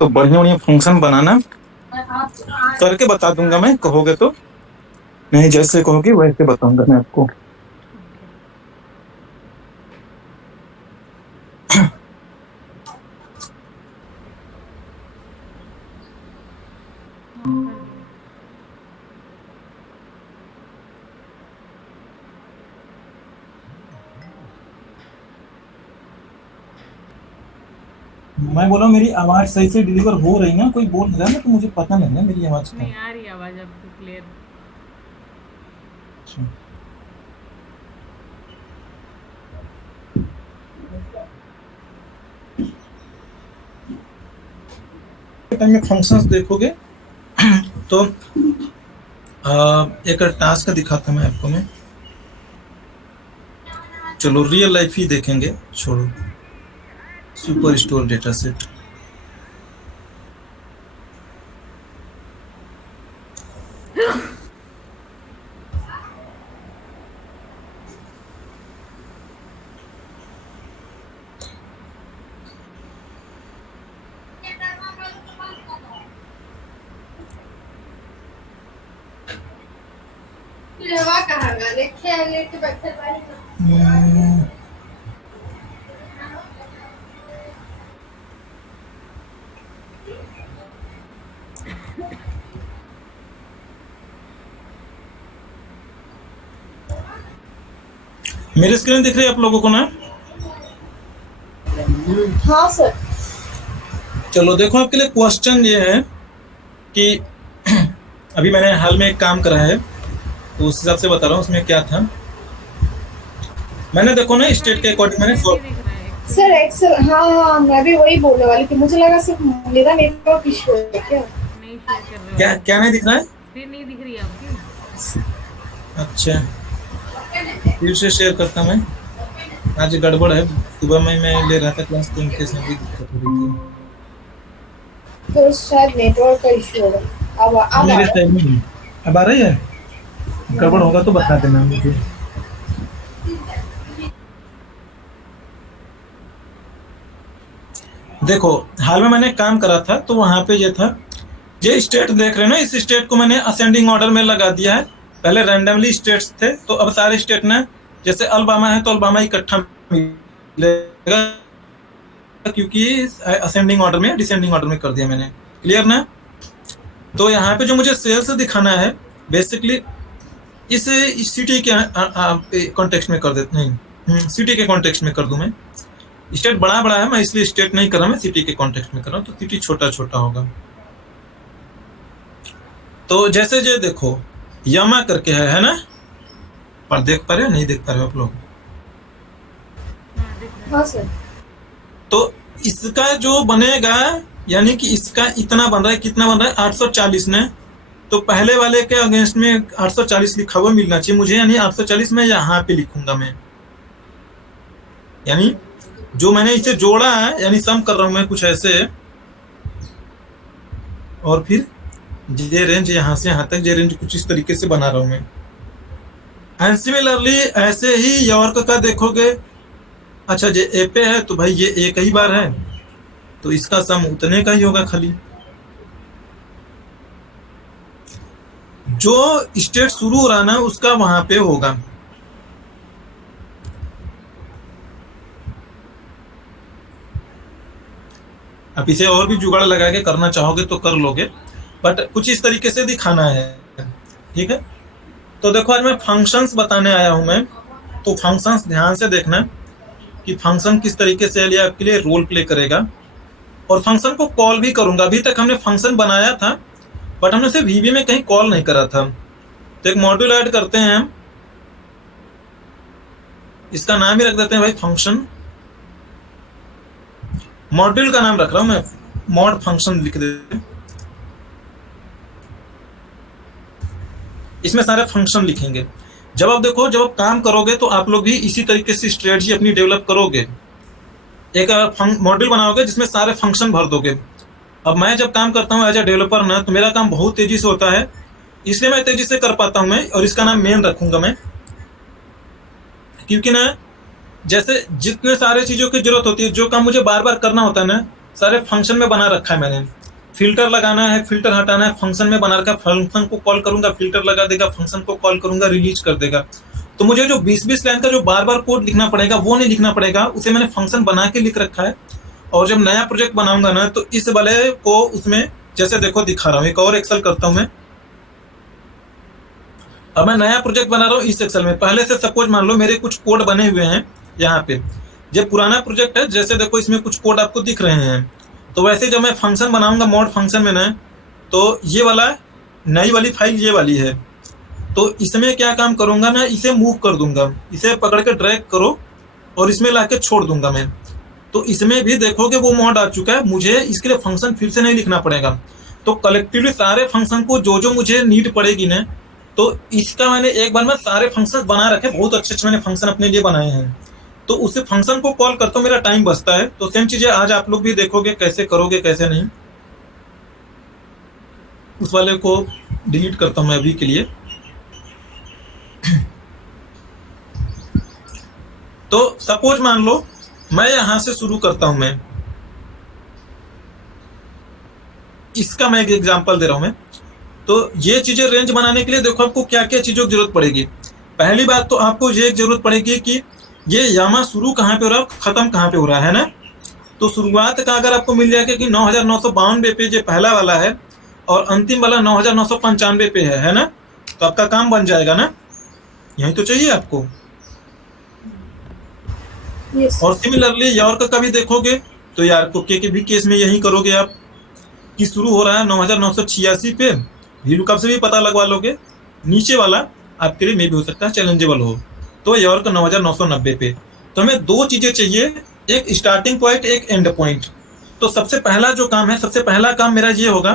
तो बढ़िया बढ़िया फंक्शन बनाना, करके बता दूंगा मैं, कहोगे तो। नहीं, जैसे कहोगे वैसे बताऊंगा मैं आपको। हाँ कर दिया। मैं बोला मेरी आवाज सही से डिलीवर हो रही ना, कोई बोल रहा है ना तो मुझे पता नहीं है मेरी आवाज का। नहीं आ रही आवाज आपकी क्लियर। अच्छा। टाइम में फंक्शंस देखोगे तो एक टास्क दिखाता मैं आपको मैं। चलो रियल लाइफ ही देखेंगे, छोड़ो सुपर स्टोर डेटा सेट। मेरी स्क्रीन दिख रही है आप लोगों को ना? हाँ सर। चलो देखो, आपके लिए क्वेश्चन ये है कि अभी मैंने हाल में एक काम करा है, तो उस हिसाब से बता रहा हूँ उसमें क्या था। मैंने देखो ना सर स्टेट के लेकिन अकॉर्डिंग मैंने एक्सेल नहीं दिख रहा है, एक्सेल सर एक्सेल, हाँ हाँ मैं भी वही बोलने वाली थी, मुझे लगा सिर्फ मेरा नेटवर्क इशू है क्या। नहीं शेयर कर रहे हो क्या आप। क्या नहीं दिख रहा है? स्क्रीन नहीं दिख रही है आपकी। अच्छा, फिर से शेयर करता मैं। आज गड़बड़ है, सुबह में मैं ले रहा था क्लास तो उनके साथ भी दिक्कत हो रही थी। तो शायद नेटवर्क का इशू होगा। अब आ मेरे रहा है। टाइम में अब आ रही है। गड़बड़ होगा तो बता देना मुझे। देखो हाल में मैंने काम करा था तो वहां पे ये था, ये स्टेट देख रहे हो ना, इस स्टेट को मैंने असेंडिंग ऑर्डर में लगा दिया है। पहले रैंडमली स्टेट्स थे, तो अब सारे स्टेट ने, जैसे अलबामा है तो अलबामा इकट्ठा मिलेगा, क्योंकि असेंडिंग ऑर्डर में डिसेंडिंग ऑर्डर में कर दिया मैंने। क्लियर ना? तो यहाँ पे जो मुझे सेल्स दिखाना है, बेसिकली इस सिटी के कॉन्टेक्स्ट में कर देते, नहीं सिटी के कॉन्टेक्स्ट में कर दूं मैं। स्टेट बड़ा बड़ा है, मैं इसलिए स्टेट नहीं कर रहा, मैं सिटी के कॉन्टेक्स्ट में कर रहा हूँ, तो सिटी छोटा छोटा होगा। तो जैसे ये देखो यमा करके है ना? पर देख पा रहे हो नहीं देख पा रहे हो आप लोग? हाँ दिख रहा है। हाँ सर। तो इसका जो बनेगा, यानी कि इसका इतना बन रहा है, कितना बन रहा है 840 ने, तो पहले वाले के अगेंस्ट में 840 लिखा हुआ मिलना चाहिए मुझे, यानी 840 में यहाँ पे लिखूंगा मैं। यानी जो मैंने इसे जोड़ा है, यानी सम कर रहा हूं मैं कुछ ऐसे, और फिर ये रेंज यहाँ से यहाँ तक, ये रेंज कुछ इस तरीके से बना रहा हूं मैं। एंड सिमिलरली ऐसे ही यॉर्क का देखोगे। अच्छा ये ए पे है तो भाई ये एक ही बार है, तो इसका सम उतने का ही होगा खाली। जो स्टेट शुरू हो रहा ना उसका वहां पे होगा। आप इसे और भी जुगाड़ लगा के करना चाहोगे तो कर लोगे, बट कुछ इस तरीके से दिखाना है। ठीक है, तो देखो आज मैं फंक्शंस बताने आया हूं मैं। तो फंक्शंस ध्यान से देखना कि फंक्शन किस तरीके से आपके लिए रोल प्ले करेगा, और फंक्शन को कॉल भी करूंगा। अभी तक हमने फंक्शन बनाया था, बट हमने सिर्फ वीबी में कहीं कॉल नहीं करा था। तो एक मॉड्यूल ऐड करते हैं हम, इसका नाम ही रख देते हैं भाई फंक्शन। मॉड्यूल का नाम रख रहा हूं मैं, मॉड फंक्शन लिख देते हैं। इसमें सारे फंक्शन लिखेंगे। जब आप देखो, जब आप काम करोगे तो आप लोग भी इसी तरीके से स्ट्रेटजी अपनी डेवलप करोगे। एक मॉड्यूल बनाओगे जिसमें सारे फंक्शन भर दोगे। अब मैं जब काम करता हूँ एज ए डेवलपर ना, तो मेरा काम बहुत तेजी से होता है, इसलिए मैं तेजी से कर पाता हूँ मैं, और इसका नाम मेन रखूंगा मैं। क्योंकि ना जैसे जितने सारे चीजों की जरूरत होती है, जो काम मुझे बार बार करना होता है ना, सारे फंक्शन में बना रखा है मैंने। फिल्टर लगाना है, फिल्टर हटाना है, फंक्शन में बना रखा है। फंक्शन को कॉल करूंगा, फिल्टर लगा देगा, फंक्शन को कॉल करूंगा, रिलीज कर देगा। तो मुझे जो 20-20 लाइन का जो बार बार कोड लिखना पड़ेगा वो नहीं लिखना पड़ेगा, उसे मैंने फंक्शन बना के लिख रखा है। और जब नया प्रोजेक्ट बनाऊंगा ना तो इस वाले को उसमें जैसे देखो दिखा रहा हूँ, एक और एक्सेल करता हूँ मैं। अब मैं नया प्रोजेक्ट बना रहा हूँ इस एक्सेल में। पहले से सपोज मान लो मेरे कुछ कोड बने हुए हैं यहाँ पे। जब पुराना प्रोजेक्ट है, जैसे देखो इसमें कुछ कोड आपको दिख रहे हैं, तो वैसे जब मैं फंक्शन बनाऊंगा मॉड फंक्शन में ना, तो ये वाला नई वाली फाइल ये वाली है, तो इसमें क्या काम करूंगा मैं, इसे मूव कर दूंगा, इसे पकड़ के ड्रैग करो और इसमें लाके छोड़ दूंगा मैं। तो इसमें भी देखोगे वो मॉड आ चुका है, मुझे इसके लिए फंक्शन फिर से नहीं लिखना पड़ेगा। तो कलेक्टिवली सारे फंक्शन को जो जो मुझे नीड पड़ेगी ना, तो इसका मैंने एक बार में सारे फंक्शन बना रखे, बहुत अच्छे अच्छे मैंने फंक्शन अपने लिए बनाए हैं। तो उस फंक्शन को कॉल करता हूँ, मेरा टाइम बचता है। तो सेम चीजें आज आप लोग भी देखोगे कैसे करोगे कैसे नहीं। उस वाले को डिलीट करता हूँ मैं अभी के लिए। तो सपोज मान लो मैं यहां से शुरू करता हूं, मैं इसका मैं एक एग्जांपल दे रहा हूं मैं। तो ये चीजें रेंज बनाने के लिए देखो आपको क्या क्या चीजों की जरूरत पड़ेगी। पहली बात तो आपको ये जरूरत पड़ेगी कि ये यामा शुरू कहाँ पे हो रहा है, खत्म कहाँ पे हो रहा है ना। तो शुरुआत का अगर आपको मिल जाएगा कि 9,992 पे ये पहला वाला है और अंतिम वाला 9,995 पे है ना, तो आपका काम बन जाएगा ना। यही तो चाहिए आपको। yes. और सिमिलरली यॉर्क का भी देखोगे तो यार को के भी केस में यही करोगे आप कि शुरू हो रहा है 9,986 पे, VLOOKUP से भी पता लगवा लोगे। नीचे वाला आपके लिए मे भी हो सकता है चैलेंजेबल हो, तो यॉर्क 9,990 पे। तो हमें दो चीजें चाहिए, एक स्टार्टिंग पॉइंट एक एंड पॉइंट। तो सबसे पहला जो काम है, सबसे पहला काम मेरा ये होगा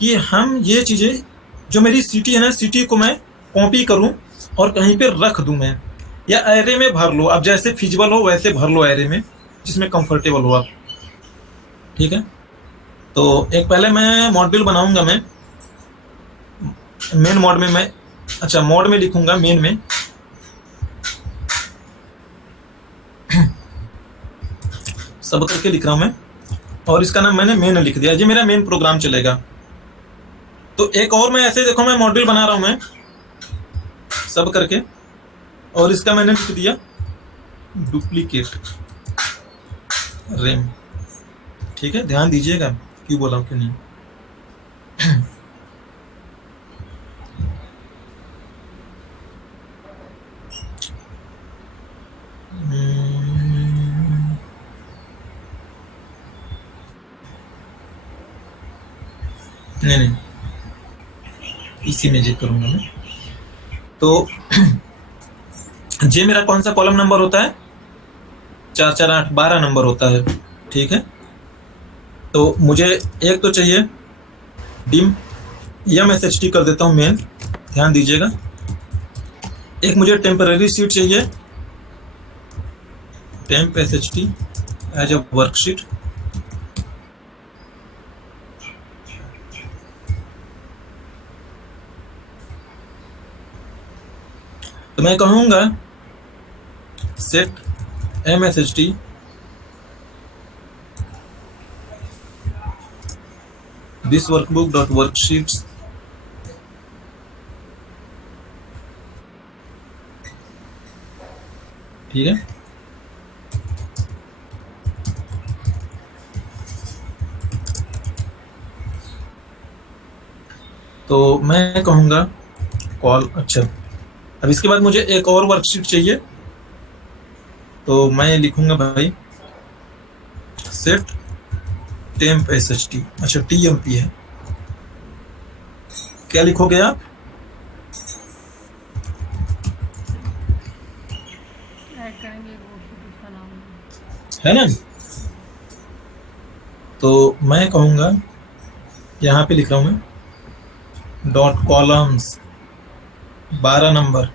कि हम ये चीजें जो मेरी सिटी है ना, सिटी को मैं कॉपी करूं और कहीं पे रख दूं मैं, या एरे में भर लो। अब जैसे फिजिबल हो वैसे भर लो एरे में, जिसमें कंफर्टेबल हो आप। ठीक है, तो एक पहले मैं मॉड्यूल बनाऊंगा मैं मेन मोड में। मैं अच्छा मोड में लिखूंगा, मेन में सब करके लिख रहा हूं मैं, और इसका नाम मैंने मेन लिख दिया। ये मेरा मेन प्रोग्राम चलेगा। तो एक और मैं ऐसे देखो मैं मॉड्यूल बना रहा हूं मैं सब करके, और इसका मैंने लिख दिया डुप्लीकेट रेम। ठीक है, ध्यान दीजिएगा क्यों बोला क्यों नहीं। नहीं इसी में जे करूंगा मैं। तो जे मेरा कौन सा कॉलम नंबर होता है, 4 4 8 12 नंबर होता है। ठीक है, तो मुझे एक तो चाहिए डिम MSHT कर देता हूं मेन, ध्यान दीजिएगा। एक मुझे टेम्पररी शीट चाहिए, temp SHT as a worksheet. तो मैं कहूंगा set MSHT this workbook dot worksheets. ठीक है, तो मैं कहूंगा कॉल। अच्छा, अब इसके बाद मुझे एक और वर्कशीट चाहिए, तो मैं लिखूंगा भाई सेट टेम्प SHT। अच्छा TMP है, क्या लिखोगे आप? ऐड करेंगे वो उसका नाम है ना। तो मैं कहूंगा यहाँ पे लिख रहा हूँ मैं डॉट कॉलम्स 12 नंबर।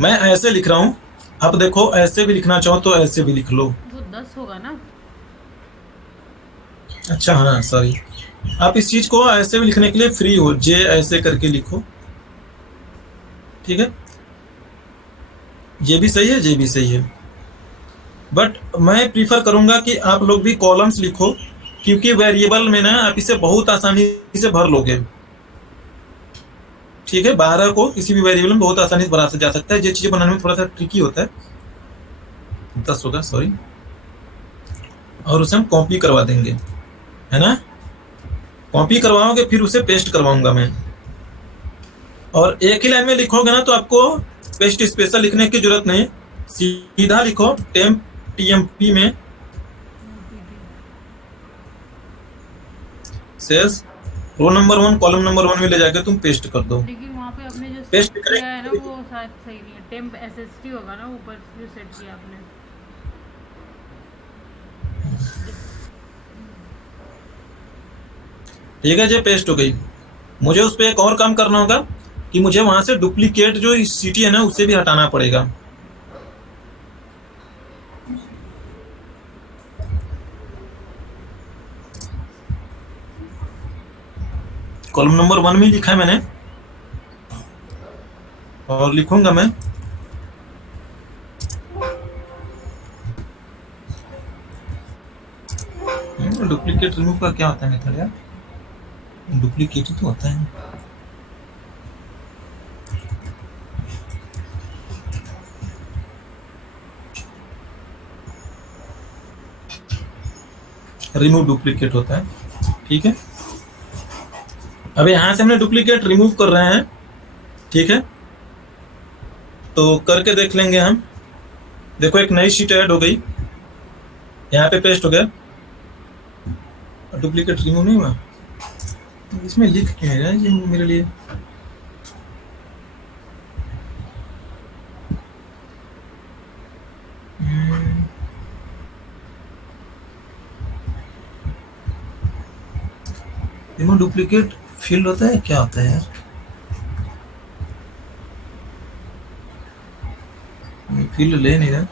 मैं ऐसे लिख रहा हूँ, अब देखो ऐसे भी लिखना चाहो तो ऐसे भी लिख लो। वो 10 होगा ना। अच्छा हाँ सॉरी, आप इस चीज को ऐसे भी लिखने के लिए फ्री हो, जे ऐसे करके लिखो। ठीक है, ये भी सही है, ये भी सही है, बट मैं प्रीफर करूंगा कि आप लोग भी कॉलम्स लिखो क्योंकि वेरिएबल में ना आप इसे बहुत आसानी से भर लोगे। ठीक है, 12 को किसी भी वेरिएबल में बहुत आसानी से भरा जा सकता है। ये चीजें बनाने में थोड़ा सा ट्रिकी होता है। 10 होगा, सॉरी। और उसे हम कॉपी करवा देंगे, है ना। कॉपी करवाओगे फिर उसे पेस्ट करवाऊंगा मैं। और एक ही लाइन में लिखोगे ना तो आपको पेस्ट स्पेशल लिखने की जरूरत नहीं, सीधा लिखो टेम्प टीएमपी में cells row number 1 column number 1 में ले जाके तुम पेस्ट कर दो। लेकिन वहाँ पे आपने जो पेस्ट सेट किया है ना वो शायद सही नहीं है। टेम्प एसएसटी होगा ना ऊपर जो सेट किया आपने। ठीक है, ये पेस्ट हो गई। मुझे उस पर एक और काम करना होगा कि मुझे वहां से डुप्लीकेट जो सिटी है ना उसे भी हटाना पड़ेगा। कॉलम नंबर 1 में लिखा है मैंने, और लिखूंगा मैं डुप्लीकेट रिमूव का क्या होता है मेथड यार? डुप्लीकेट ही तो होता है। रिमूव डुप्लीकेट होता है। ठीक है, अब यहां से हमने डुप्लीकेट रिमूव कर रहे हैं। ठीक है, तो करके देख लेंगे हम। देखो एक नई शीट ऐड हो गई, यहाँ पे पेस्ट हो गया। डुप्लीकेट रिमूव नहीं हुआ, इसमें लिख क्यों है ये मेरे लिए? रिमूव डुप्लीकेट फील्ड होता है, क्या होता है यार? फील्ड ले नहीं रहा।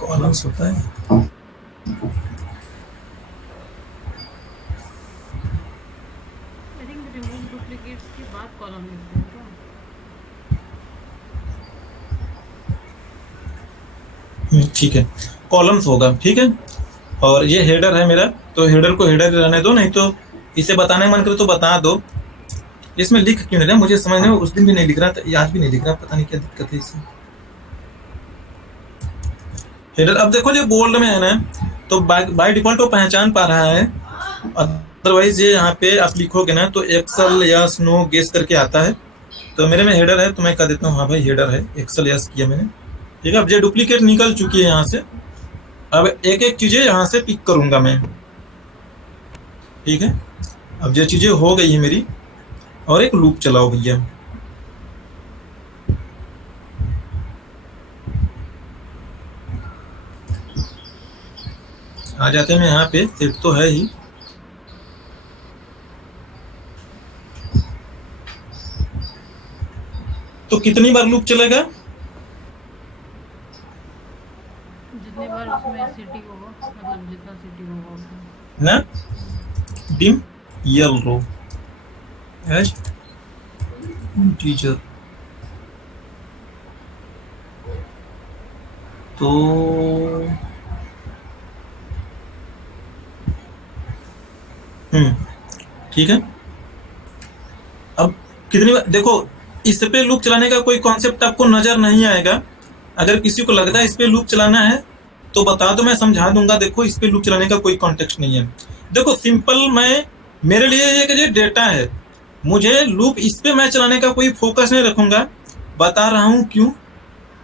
कॉलम्स होता है। आई थिंक रिमूव डुप्लीकेट्स के बाद कॉलम लिखते हैं क्या? ठीक है, कॉलम्स होगा। ठीक है, और ये हेडर है मेरा, तो हेडर को हेडर रहने दो, नहीं तो इसे बताने मन करे तो बता दो। इसमें लिख क्यों नहीं रहा मुझे समझ नहीं, उस दिन भी नहीं लिख रहा था, आज भी नहीं लिख रहा, पता नहीं क्या दिक्कत है इसमें। हेडर अब देखो जो बोल्ड में है ना, तो बाय डिफॉल्ट वो पहचान पा रहा है। अदरवाइज ये यहाँ पे आप लिखोगे ना तो एक्सल यस नो गेस करके आता है। तो मेरे में हेडर है तो मैं कह देता हूँ हाँ भाई हेडर है, एक्सल यस किया मैंने। ठीक है, अब ये डुप्लीकेट निकल चुकी है यहाँ से। अब एक एक चीजें यहाँ से पिक करूंगा मैं। ठीक है, अब ये चीजें हो गई है मेरी, और एक लूप चलाओ भैया। आ जाते हैं यहाँ पे, सेट तो है ही। तो कितनी बार लूप चलेगा? जितनी बार उसमें सिटी होगा, मतलब जितना सिटी होगा उतना। ना डिम यल रो एज टीचर, तो ठीक है। अब कितनी बार देखो, इस पे लूप चलाने का कोई कॉन्सेप्ट आपको नजर नहीं आएगा। अगर किसी को लगता है इस पे लूप चलाना है तो बता दो, मैं समझा दूंगा। देखो इस पे लूप चलाने का कोई कॉन्टेक्स्ट नहीं है। देखो सिंपल, मैं मेरे लिए ये डेटा है, मुझे लूप इस पे मैं चलाने का कोई फोकस नहीं रखूंगा। बता रहा हूँ क्यों।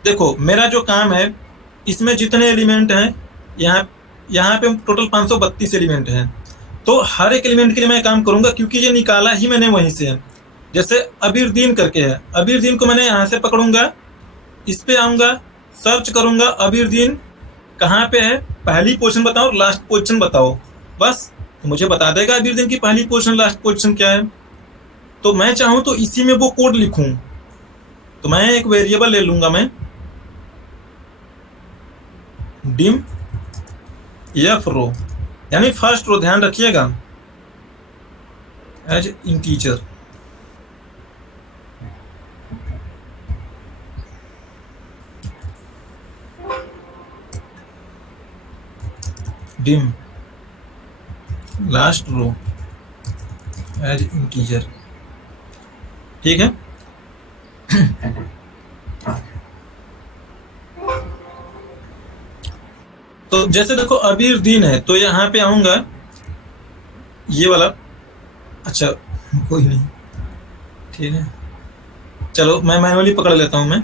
देखो मेरा जो काम है, इसमें जितने एलिमेंट हैं, यहाँ पे टोटल 532 एलिमेंट हैं। तो हर एक एलिमेंट के लिए मैं काम करूंगा, क्योंकि ये निकाला ही मैंने वहीं से है। जैसे अबीरदीन करके है, अबीरदीन को मैंने यहाँ से पकड़ूंगा, इस पे आऊंगा, सर्च करूंगा अबीरदीन कहाँ पे है, पहली पोजीशन बताओ और लास्ट पोजीशन बताओ, बस तो मुझे बता देगा अबीरदीन की पहली पोजीशन लास्ट पोजीशन क्या है। तो मैं चाहूँ तो इसी में वो कोड लिखूं, तो मैं एक वेरिएबल ले लूंगा, मैं डिम एफ रो, यानी फर्स्ट रो, ध्यान रखिएगा, as integer. Dim last row as integer, ठीक है। तो जैसे देखो अभी दिन है तो यहाँ पे आऊंगा ये वाला, अच्छा कोई नहीं, ठीक है, चलो मैं मैनुअली पकड़ लेता हूं। मैं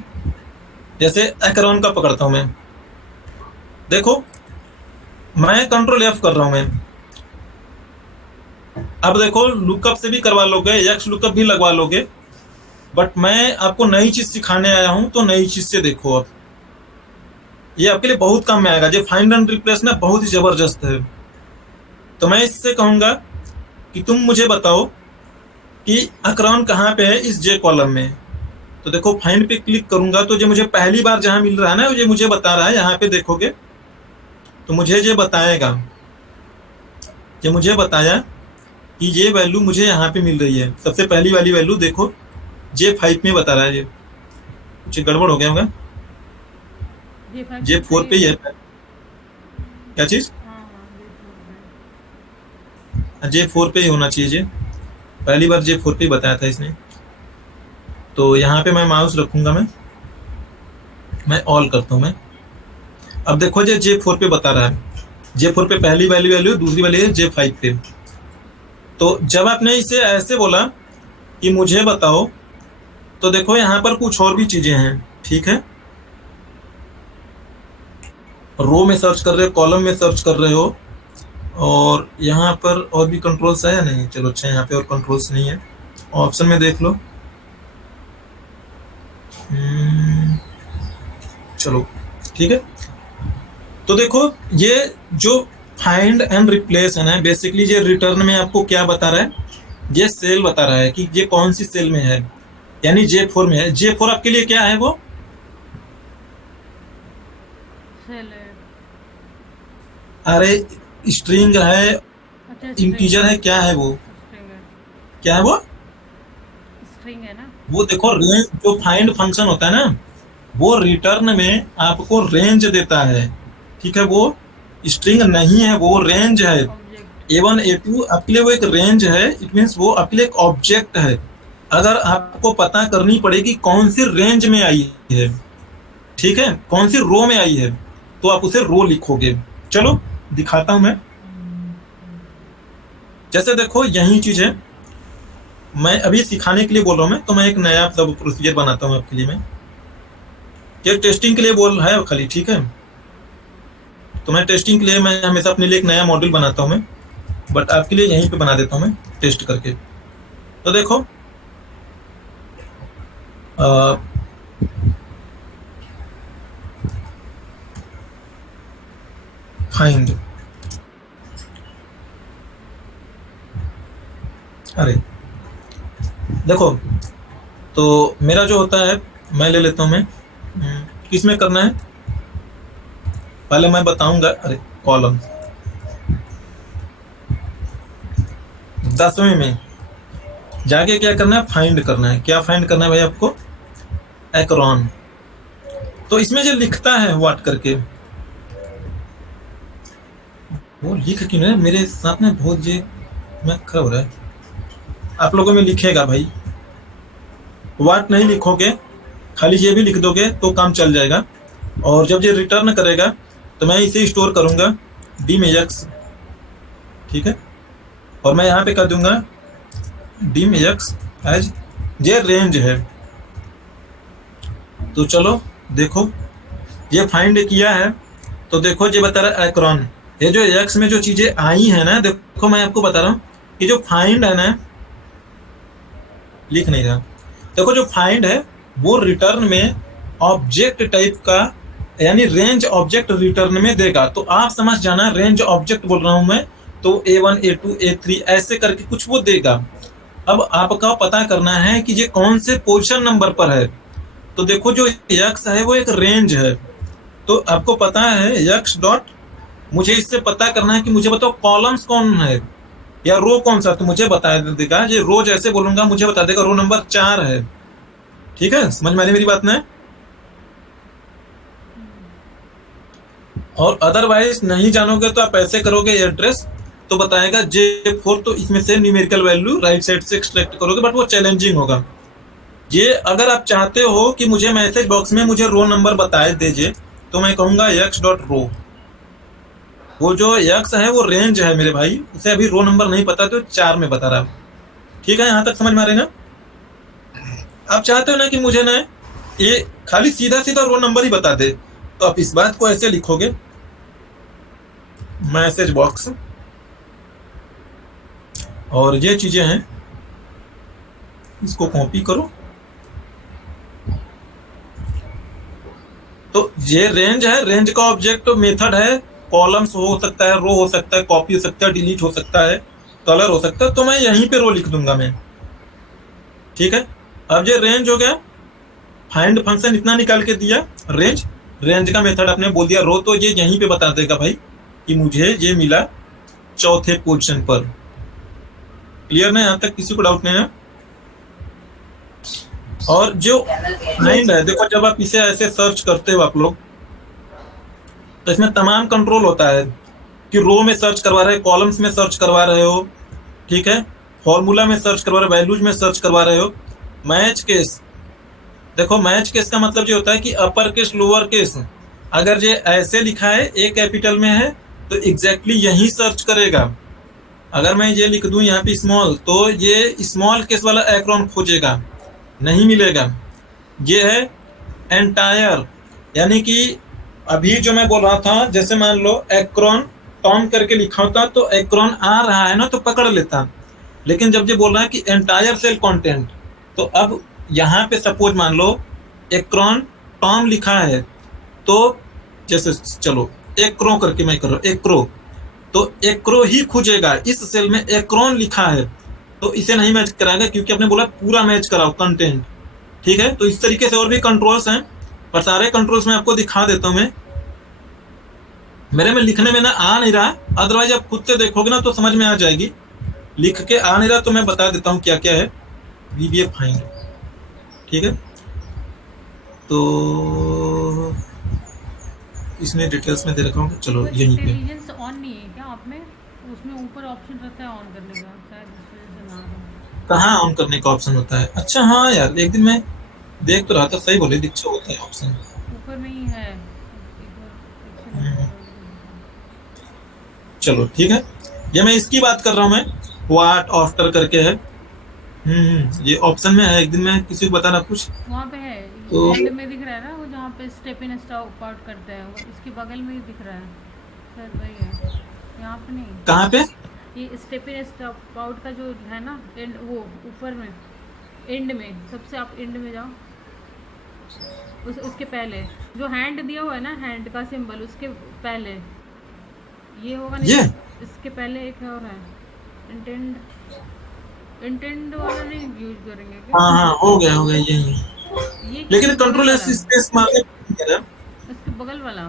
जैसे एकरॉन का पकड़ता हूं मैं, देखो मैं कंट्रोल एफ कर रहा हूं मैं। अब देखो लुकअप से भी करवा लोगे, एक्स लुकअप भी लगवा लोगे, बट मैं आपको नई चीज सिखाने आया हूं तो नई चीज से देखो। अब ये आपके लिए बहुत काम में आएगा। जो फाइंड एंड रिप्लेस ना बहुत ही जबरदस्त है। तो मैं इससे कहूंगा कि तुम मुझे बताओ कि अकरॉन कहाँ पे है इस जे कॉलम में। तो देखो फाइंड पे क्लिक करूंगा तो जो मुझे पहली बार जहां मिल रहा है ना, ये मुझे बता रहा है। यहाँ पे देखोगे तो मुझे ये बताएगा, ये मुझे बताया कि ये वैल्यू मुझे यहाँ पे मिल रही है। सबसे पहली वाली वैल्यू देखो J5 में बता रहा है। ये कुछ गड़बड़ हो गया होगा, J4 पे ही है क्या चीज, J4 पे ही होना चाहिए। ये पहली बार J4 पे ही बताया था इसने। तो यहाँ पे मैं माउस रखूंगा, मैं ऑल करता हूँ मैं। अब देखो ये J4 पे बता रहा है। J4 पे पहली वाली वैल्यू, दूसरी वाली है J5 पे। तो जब आपने इसे ऐसे बोला कि मुझे बताओ, तो देखो यहाँ पर कुछ और भी चीजें हैं, ठीक है। रो में सर्च कर रहे हो, कॉलम में सर्च कर रहे हो, और यहाँ पर और भी कंट्रोल्स है या नहीं। चलो अच्छा, यहाँ पे और कंट्रोल्स नहीं है, ऑप्शन में देख लो। चलो ठीक है। तो देखो ये जो फाइंड एंड रिप्लेस है ना, बेसिकली ये रिटर्न में आपको क्या बता रहा है, ये सेल बता रहा है कि ये कौन सी सेल में है, यानी J4 में है। J4 आपके लिए क्या है, वो सेल है। अरे स्ट्रिंग है, अच्छा इंटीजर है, क्या है वो, स्ट्रिंग है, क्या है वो, स्ट्रिंग है ना। वो देखो रेंज, जो फाइंड फंक्शन होता है ना, वो रिटर्न में आपको रेंज देता है, ठीक है। वो स्ट्रिंग नहीं है, वो रेंज है। ऑब्जेक्ट A1 A2 आपके लिए वो एक रेंज है, इट मीन्स वो आपके लिए एक ऑब्जेक्ट है। अगर आपको पता करनी पड़ेगी कौन सी रेंज में आई है, ठीक है, कौन सी रो में आई है, तो आप उसे रो लिखोगे। चलो दिखाता हूं मैं। जैसे देखो यही चीज है, मैं अभी सिखाने के लिए बोल रहा हूं मैं, तो मैं एक नया सब प्रोसीजर बनाता हूं आपके लिए। मैं ये टेस्टिंग के लिए बोल है खाली, ठीक है। तो मैं टेस्टिंग के लिए मैं हमेशा अपने लिए एक नया मॉड्यूल बनाता हूं मैं, बट आपके लिए यहीं पे बना देता हूं मैं टेस्ट करके। तो देखो फाइंड, अरे देखो, तो मेरा जो होता है मैं ले लेता हूं मैं, किस में करना है पहले मैं बताऊंगा। अरे कॉलम 10वें में जाके क्या करना है, फाइंड करना है। क्या फाइंड करना है भाई आपको, एकरॉन। तो इसमें जो लिखता है व्हाट करके, वो लिख क्यों नहीं, मेरे साथ में बहुत ये मैं खराब हो रहा है। आप लोगों में लिखेगा भाई, व्हाट नहीं लिखोगे, खाली ये भी लिख दोगे तो काम चल जाएगा। और जब ये रिटर्न करेगा तो मैं इसे स्टोर करूंगा dim ax, ठीक है। और मैं यहाँ पे कर दूंगा dim ax एज ये रेंज है। तो चलो देखो ये फाइंड किया है, तो देखो ये बता रहा है एकरॉन। ये जो एक्स में जो चीजें आई है ना, देखो मैं आपको बता रहा हूँ कि जो फाइंड है ना, लिख नहीं रहा, देखो जो फाइंड है वो रिटर्न में ऑब्जेक्ट टाइप का, यानी रेंज ऑब्जेक्ट रिटर्न में देगा। तो आप समझ जाना, रेंज ऑब्जेक्ट बोल रहा हूं मैं, तो A1 A2 A3 ऐसे करके कुछ वो देगा। अब आपका पता करना है कि ये कौन से पोजीशन नंबर पर है। तो देखो जो x है वो एक रेंज है, तो आपको पता है x डॉट, मुझे इससे पता करना है कि मुझे बताओ कॉलम्स कौन है या रो कौन सा, तो मुझे बता देगा। ये रो जैसे बोलूंगा मुझे बता देगा रो नंबर 4 है, ठीक है। समझ में आ रही मेरी बात ना। और अदरवाइज नहीं जानोगे तो आप ऐसे करोगे एड्रेस, तो बताएगा J4, तो इसमें से न्यूमेरिकल वैल्यू राइट साइड से एक्सट्रैक्ट करोगे, बट वो चैलेंजिंग होगा। ये अगर आप चाहते हो कि मुझे मैसेज बॉक्स में मुझे रो नंबर बताए दीजिए, तो मैं कहूँगा x.रो। वो जो x है वो रेंज है मेरे भाई, उसे अभी रो नंबर नहीं पता, तो 4 में बता रहा है। ठीक है, यहाँ तक समझ में आ रही ना? आप चाहते हो ना कि मुझे ना ये खाली सीधा सीधा रो नंबर ही बता दे, तो आप इस बात को ऐसे लिखोगे, मैसेज बॉक्स, और ये चीजें हैं, इसको कॉपी करो। तो ये रेंज है, रेंज का ऑब्जेक्ट मेथड है, कॉलम्स हो सकता है, रो हो सकता है, कॉपी हो सकता है, डिलीट हो सकता है, कलर हो सकता है, तो मैं यहीं पे रो लिख दूंगा मैं। ठीक है, अब ये रेंज हो गया, फाइंड फंक्शन इतना निकाल के दिया, रेंज, रेंज का मेथड आपने बोल दिया रो, तो ये यहीं पे बता देगा भाई कि मुझे ये मिला चौथे पोजीशन पर। क्लियर ना? यहाँ तक किसी को डाउट नहीं है? और जो फाइंड है, देखो जब आप इसे ऐसे सर्च करते हो आप लोग, तो इसमें तमाम कंट्रोल होता है कि रो में सर्च करवा रहे हो, कॉलम्स में सर्च करवा रहे हो, ठीक है, फॉर्मूला में सर्च करवा रहे हो, वैल्यूज में सर्च करवा रहे हो। मैच केस, देखो मैच केस का मतलब ये होता है कि अपर केस लोअर केस, अगर ये ऐसे लिखा है ए कैपिटल में है तो एग्जैक्टली यही सर्च करेगा। अगर मैं ये लिख दूं यहाँ पे स्मॉल, तो ये स्मॉल केस वाला एक्रोन खोजेगा, नहीं मिलेगा। ये है एंटायर, यानी कि अभी जो मैं बोल रहा था, जैसे मान लो एक्रोन टॉम करके लिखा होता तो एक्रोन आ रहा है ना तो पकड़ लेता, लेकिन जब ये बोल रहा है कि एंटायर सेल कंटेंट, तो अब यहाँ पे सपोज मान लो एक्रोन टॉम लिखा है, तो जैसे चलो एक्रो करके मैं कर रहा हूँ एक्रो, तो एक्रो ही खुजेगा, इस सेल में एक्रोन लिखा है तो इसे नहीं मैच कराएगा, क्योंकि आपने बोला पूरा मैच कराओ कंटेंट। ठीक है, तो इस तरीके से और भी कंट्रोल्स हैं, पर सारे कंट्रोल्स मैं आपको दिखा देता हूँ। मैं मेरे में लिखने में ना आ नहीं रहा, अदरवाइज आप खुद से देखोगे ना तो समझ में आ जाएगी। लिख के आ नहीं रहा तो मैं बता देता हूँ क्या क्या है VBA फाइंड। ठीक है, तो इसमें डिटेल्स में दे रखा हूँ, चलो यहीं पे। इंटेलिजेंस ऑन नहीं है क्या आप में? उसमें ऊपर ऑप्शन रहता है ऑन करने का, शायद इस वजह से ना हो। कहाँ ऑन करने का ऑप्शन होता है? अच्छा हाँ यार, एक दिन मैं देख तो रहा था, सही बोले, दीक्षा होता है ऑप्शन, ऊपर में ही है चलो ठीक है। ये मैं इसकी बात कर रहा हूँ, मैं व्हाट आफ्टर करके है, ये ऑप्शन में है। एक दिन मैं किसी को बताना कुछ, वहाँ पे है, तो एंड में दिख रहा है ना वो, जहाँ पे स्टेप इन स्टॉप आउट करते हैं, वो इसके बगल में ही दिख रहा है, शायद वही है, यहाँ पे नहीं। कहाँ पे? ये स्टेप इन स्टॉप आउट का जो है ना एंड, वो ऊपर में एंड में, सबसे आप एंड में जाओ, उसके पहले जो हैंड दिया हुआ है ना, हैंड का सिंबल, उसके पहले ये होगा नहीं, ये इसके पहले एक और है, इंटेंड, इंटेंड वाला नहीं यूज करेंगे क्या? हाँ हाँ, हो गया यही है, ये लेकिन बगल कंट्रोल वाला, स्पेस मार के इसके बगल वाला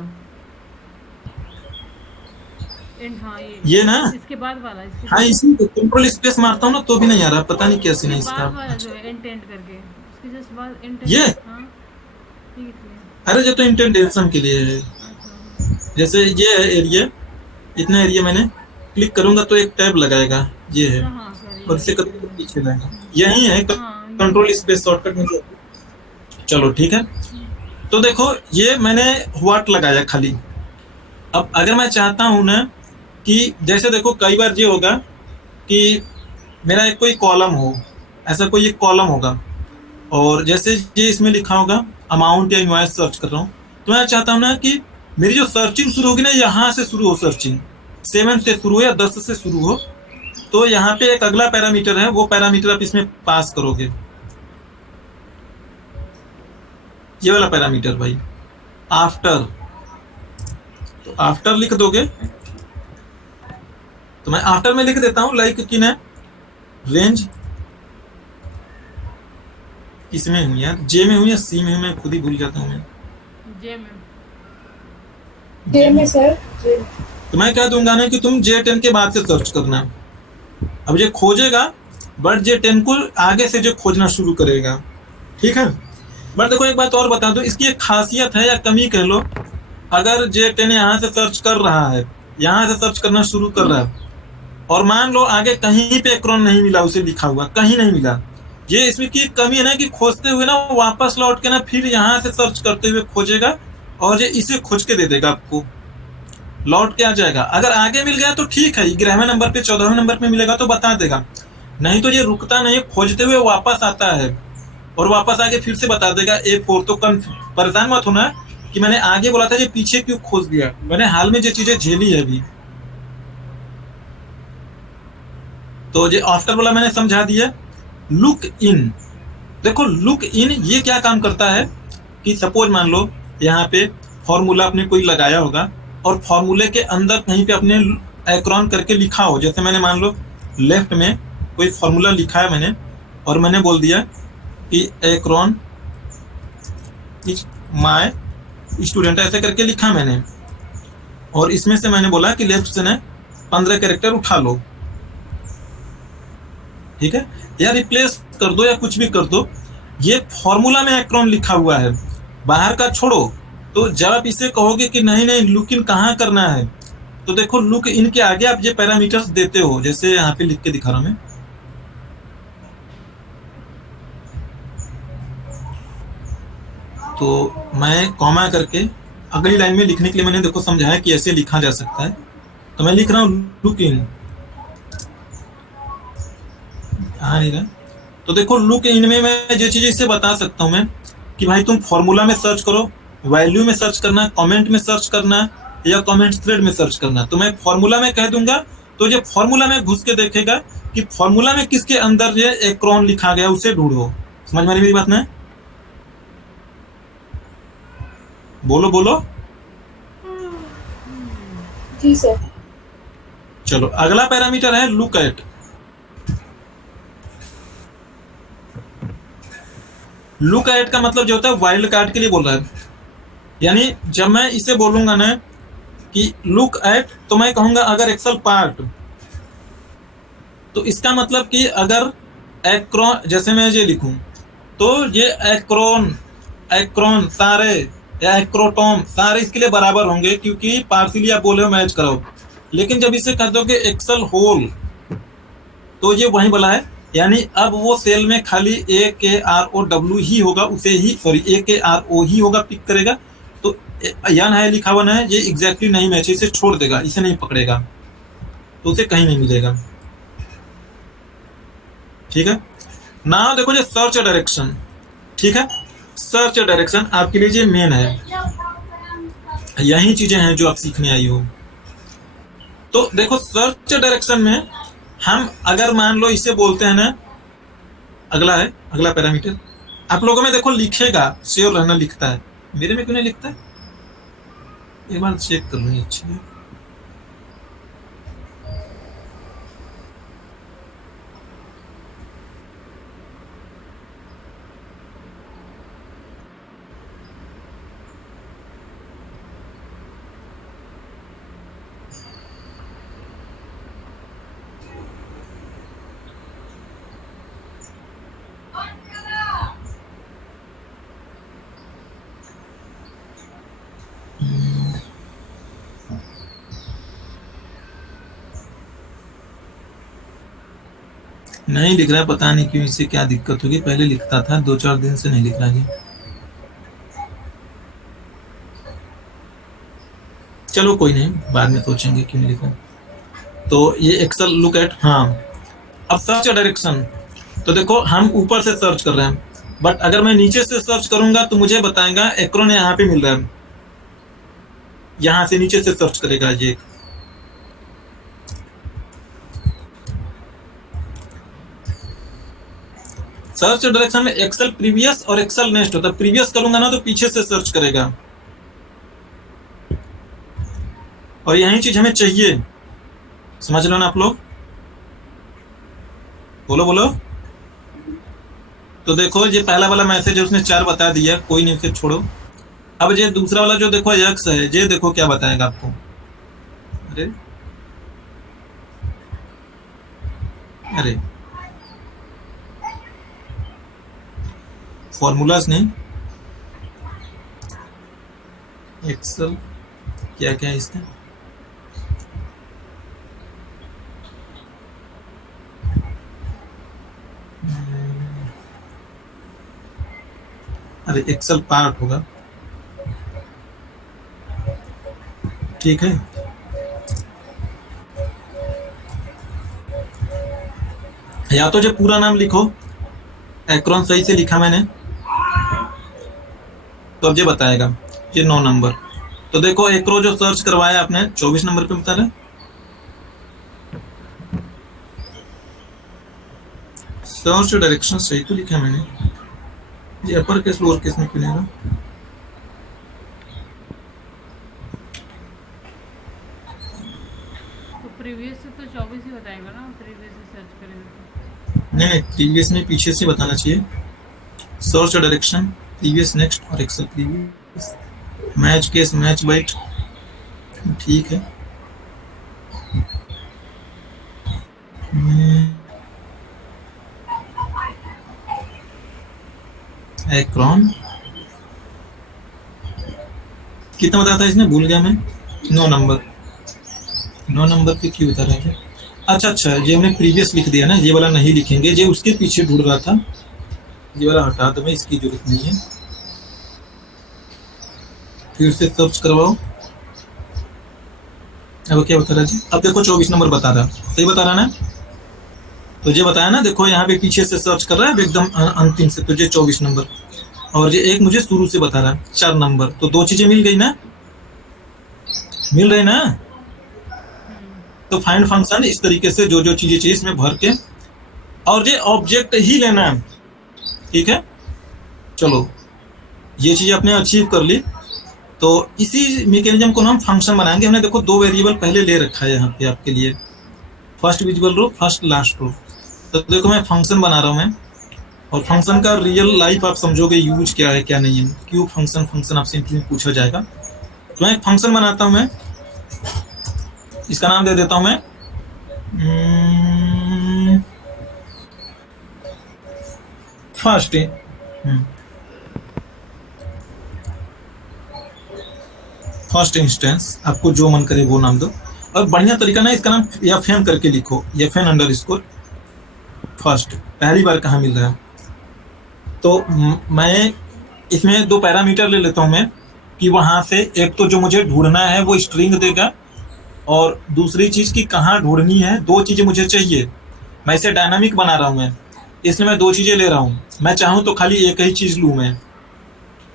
एंड, हाँ ये ना, इसके बाद वाला, इसके हाँ इसी कंट्रोल स्पेस मारता हूँ ना तो भी नहीं आ रहा, पता नहीं कैसे नहीं बाद वाला इसका। जो है इंटेंड करके, उसके जस्ट बाद इंटेंड। ये हाँ ठीक है। अरे जो तो इंटेंटेशन के लिए है, अच्छा, जैसे ये है एरिया, इतना एरिया मैंने क्लिक करूंगा तो एक टैब लगाएगा, ये है, हाँ और इसे सॉरी, करके पीछे लाएगा, यही है हाँ कंट्रोल स्पेस शॉर्टकट में। चलो ठीक है, तो देखो ये मैंने व्हाट लगाया खाली। अब अगर मैं चाहता हूं ना कि जैसे देखो कई बार ये होगा कि मेरा एक कोई कॉलम हो, ऐसा कोई एक कॉलम होगा, और जैसे ये इसमें लिखा होगा अमाउंट या इनवॉइस सर्च कर रहा हूँ, तो मैं चाहता हूँ ना कि मेरी जो सर्चिंग शुरू होगी ना, यहाँ से शुरू हो सर्चिंग, 7 से शुरू हो या 10 से शुरू हो, तो यहाँ पे एक अगला पैरामीटर है, वो पैरामीटर आप इसमें पास करोगे, ये वाला पैरामीटर भाई, आफ्टर, तो आफ्टर लिख दोगे, तो मैं आफ्टर में लिख देता हूँ लाइक कि ना रेंज, इसमें हूँ यार, जे में हूँ या सी में हूँ, मैं खुद ही भूल जाता हूँ मैं, जे में सर, जे। तो मैं कह दूंगा ना कि तुम J10 के बाद से सर्च करना। अब ये खोजेगा, बट J10 को आगे से जो खोजना शुरू करेगा। ठीक है, बट देखो एक बात और बता दो, इसकी एक खासियत है या कमी कह लो, अगर J10 यहाँ से सर्च कर रहा है, यहाँ से सर्च करना शुरू कर रहा है, और मान लो आगे कहीं पे एक्रोन नहीं मिला, उसे लिखा हुआ कहीं नहीं मिला, ये इसमें की कमी है ना कि खोजते हुए ना वापस लौट के ना फिर यहाँ से सर्च करते हुए खोजेगा और ये इसे खोज के दे देगा आपको, लौट के आ जाएगा। अगर आगे मिल गया तो ठीक है, 11वें नंबर पे 14वें नंबर पे मिलेगा तो बता देगा, नहीं तो ये रुकता नहीं, खोजते हुए वापस आता है और वापस आके फिर से बता देगा A4। तो परेशान मत होना कि मैंने आगे बोला था ये पीछे क्यों खोज दिया, मैंने हाल में जो चीजें झेली है अभी। तो ये आफ्टर वाला मैंने समझा दिया। लुक इन, देखो लुक इन ये क्या काम करता है कि सपोज मान लो यहाँ पे फॉर्मूला आपने कोई लगाया होगा और फॉर्मूले के अंदर कहीं पे अपने एक्रोन करके लिखा हो, जैसे मैंने मान लो लेफ्ट में कोई फॉर्मूला लिखा है मैंने और मैंने बोल दिया कि एक्रोन इज माय स्टूडेंट, ऐसे करके लिखा मैंने, और इसमें से मैंने बोला कि लेफ्ट से ना 15 कैरेक्टर उठा लो, ठीक है, या रिप्लेस कर दो या कुछ भी कर दो, ये फॉर्मूला में एक्रोन लिखा हुआ है, बाहर का छोड़ो। तो जब आप इसे कहोगे कि नहीं नहीं लुक इन कहाँ करना है, तो देखो लुक इन के आगे आप ये पैरामीटर्स देते हो, जैसे यहाँ पे लिख के दिखा रहा हूं मैं, तो मैं कॉमा करके अगली लाइन में लिखने के लिए मैंने देखो समझाया कि ऐसे लिखा जा सकता है, तो मैं लिख रहा हूँ लुक इन, आ नहीं रहा, तो देखो लुक इन में मैं जो चीज इससे बता सकता हूँ मैं कि भाई तुम फॉर्मूला में सर्च करो, वैल्यू में सर्च करना, कमेंट में सर्च करना या कमेंट थ्रेड में सर्च करना, तो मैं फॉर्मूला में कह दूंगा तो ये फॉर्मूला में घुस के देखेगा कि फॉर्मूला में किसके अंदर ये एक्रोन लिखा गया, उसे ढूंढो। समझ में मेरी बात ना? बोलो बोलो। जी सर। चलो अगला पैरामीटर है लुक एट। लुक एट का मतलब जो होता है वाइल्ड कार्ड के लिए बोल रहा है, यानी जब मैं इसे बोलूंगा ना कि लुक एट, तो मैं कहूंगा अगर एक्सेल पार्ट, तो इसका मतलब कि अगर एक्रोन, जैसे मैं ये लिखूं तो ये एक्रोन एक्रोन सारे या एक्रोटोम सारे इसके लिए बराबर होंगे, क्योंकि पार्सिली आप बोले हो मैच कराओ। लेकिन जब इसे कह दो कि एक्सेल होल, तो ये वही वाला है, यानी अब वो सेल में खाली AKROW ही होगा, उसे ही सॉरी AKRO ही होगा, पिक करेगा। तो यन है लिखा हुआ है, ये एग्जैक्टली नहीं मैच, इसे छोड़ देगा, इसे नहीं पकड़ेगा, तो उसे कहीं नहीं मिलेगा, ठीक है ना। देखो ये सर्च डायरेक्शन, ठीक है, सर्च डायरेक्शन आपके लिए मेन है, यही चीजें हैं जो आप सीखने आई हो। तो देखो सर्च डायरेक्शन में हम अगर मान लो इसे बोलते हैं ना, अगला है अगला पैरामीटर, आप लोगों में देखो लिखेगा, श्योर रहना लिखता है, मेरे में क्यों नहीं लिखता है, एक बार चेक कर लूँ अच्छी है। नहीं लिख रहा है, पता नहीं क्यों, इससे क्या दिक्कत होगी, पहले लिखता था, 2-4 दिन से नहीं लिख रहा है। चलो कोई नहीं, बाद में सोचेंगे क्यों नहीं लिखा। तो ये एक्सेल लुक एट, हाँ। अब सर्च डायरेक्शन, तो देखो हम ऊपर से सर्च कर रहे हैं, बट अगर मैं नीचे से सर्च करूंगा तो मुझे बताएगा एक्रोन यहाँ पे मिल रहा है, यहाँ से नीचे से सर्च करेगा ये। सर्च डायरेक्शन में एक्सेल प्रीवियस और एक्सेल नेक्स्ट होता है, प्रीवियस करूंगा ना तो पीछे से सर्च करेगा, और यही चीज हमें चाहिए, समझ लो ना आप लोग, बोलो बोलो। तो देखो ये पहला वाला मैसेज है, उसने 4 बता दिया, कोई नहीं, उसे छोड़ो। अब ये दूसरा वाला जो देखो यक्स है, ये देखो क्या बताएगा आपको, अरे अरे फॉर्मूलाज नहीं, एक्सेल क्या क्या है इसका। अरे एक्सेल पार्ट होगा, ठीक है। या तो जो पूरा नाम लिखो, एक्रोन सही से लिखा मैंने तो अब ये बताएगा। ये 9 नंबर, तो देखो एक्रो जो सर्च करवाया आपने 24 नंबर पे बता रहे। सर्च डायरेक्शन सही तो लिखा मैंने, ये अपर केस लोअर केस में क्यों नहीं रहा। तो प्रीवियस से तो 24 ही बताएगा ना, प्रीवियस से सर्च करेंगे तो। नहीं प्रीवियस में पीछे से बताना चाहिए। सर्च डायरेक्शन प्रीवियस नेक्स्ट और xl previous, match case match byte, ठीक है। एक्रोन कितना बताया था इसने, भूल गया मैं। 9 नंबर, 9 नंबर पे क्यों बता रहा है। अच्छा ये हमने प्रीवियस लिख दिया ना, ये वाला नहीं लिखेंगे, ये उसके पीछे ढूंढ रहा था, ये वाला हटा दो, मैं इसकी जरूरत नहीं है। फिर से सर्च करवाओ। अब क्या बता रहा है जी, अब देखो 24 नंबर बता रहा, सही बता रहा ना। तो ये बताया ना, देखो यहाँ पे पीछे से सर्च कर रहा है एकदम अंतिम से, तो ये 24 नंबर, और ये एक मुझे शुरू से बता रहा है 4 नंबर, तो 2 चीजें मिल गई ना, मिल रही ना। तो फाइंड फंक्शन इस तरीके से जो जो चीजें चाहिए इसमें भर के, और ये ऑब्जेक्ट ही लेना है, ठीक है। चलो ये चीज आपने अचीव कर ली, तो इसी मैकेनिज्म को हम फंक्शन बनाएंगे। हमने देखो 2 वेरिएबल पहले ले रखा है यहाँ पे आपके लिए, फर्स्ट विजिबल रो, फर्स्ट लास्ट रो। तो देखो मैं फंक्शन बना रहा हूँ मैं, और फंक्शन का रियल लाइफ आप समझोगे यूज क्या है क्या नहीं है, क्यों फंक्शन आपसे इंटरव्यू में पूछा जाएगा। तो मैं एक फंक्शन बनाता हूँ मैं, इसका नाम दे देता हूँ मैं फर्स्ट इंस्टेंस, आपको जो मन करे वो नाम दो। और बढ़िया तरीका ना, इसका नाम एफएन करके लिखो, एफएन अंडरस्कोर फर्स्ट, पहली बार कहाँ मिल रहा है। तो मैं इसमें 2 पैरामीटर ले लेता हूँ मैं, कि वहां से एक तो जो मुझे ढूंढना है वो स्ट्रिंग देगा, और दूसरी चीज की कहाँ ढूंढनी है, 2 चीजें मुझे चाहिए। मैं इसे डायनामिक बना रहा हूँ मैं, इसलिए मैं 2 चीजें ले रहा हूँ। मैं चाहूँ तो खाली एक ही चीज लूँ मैं,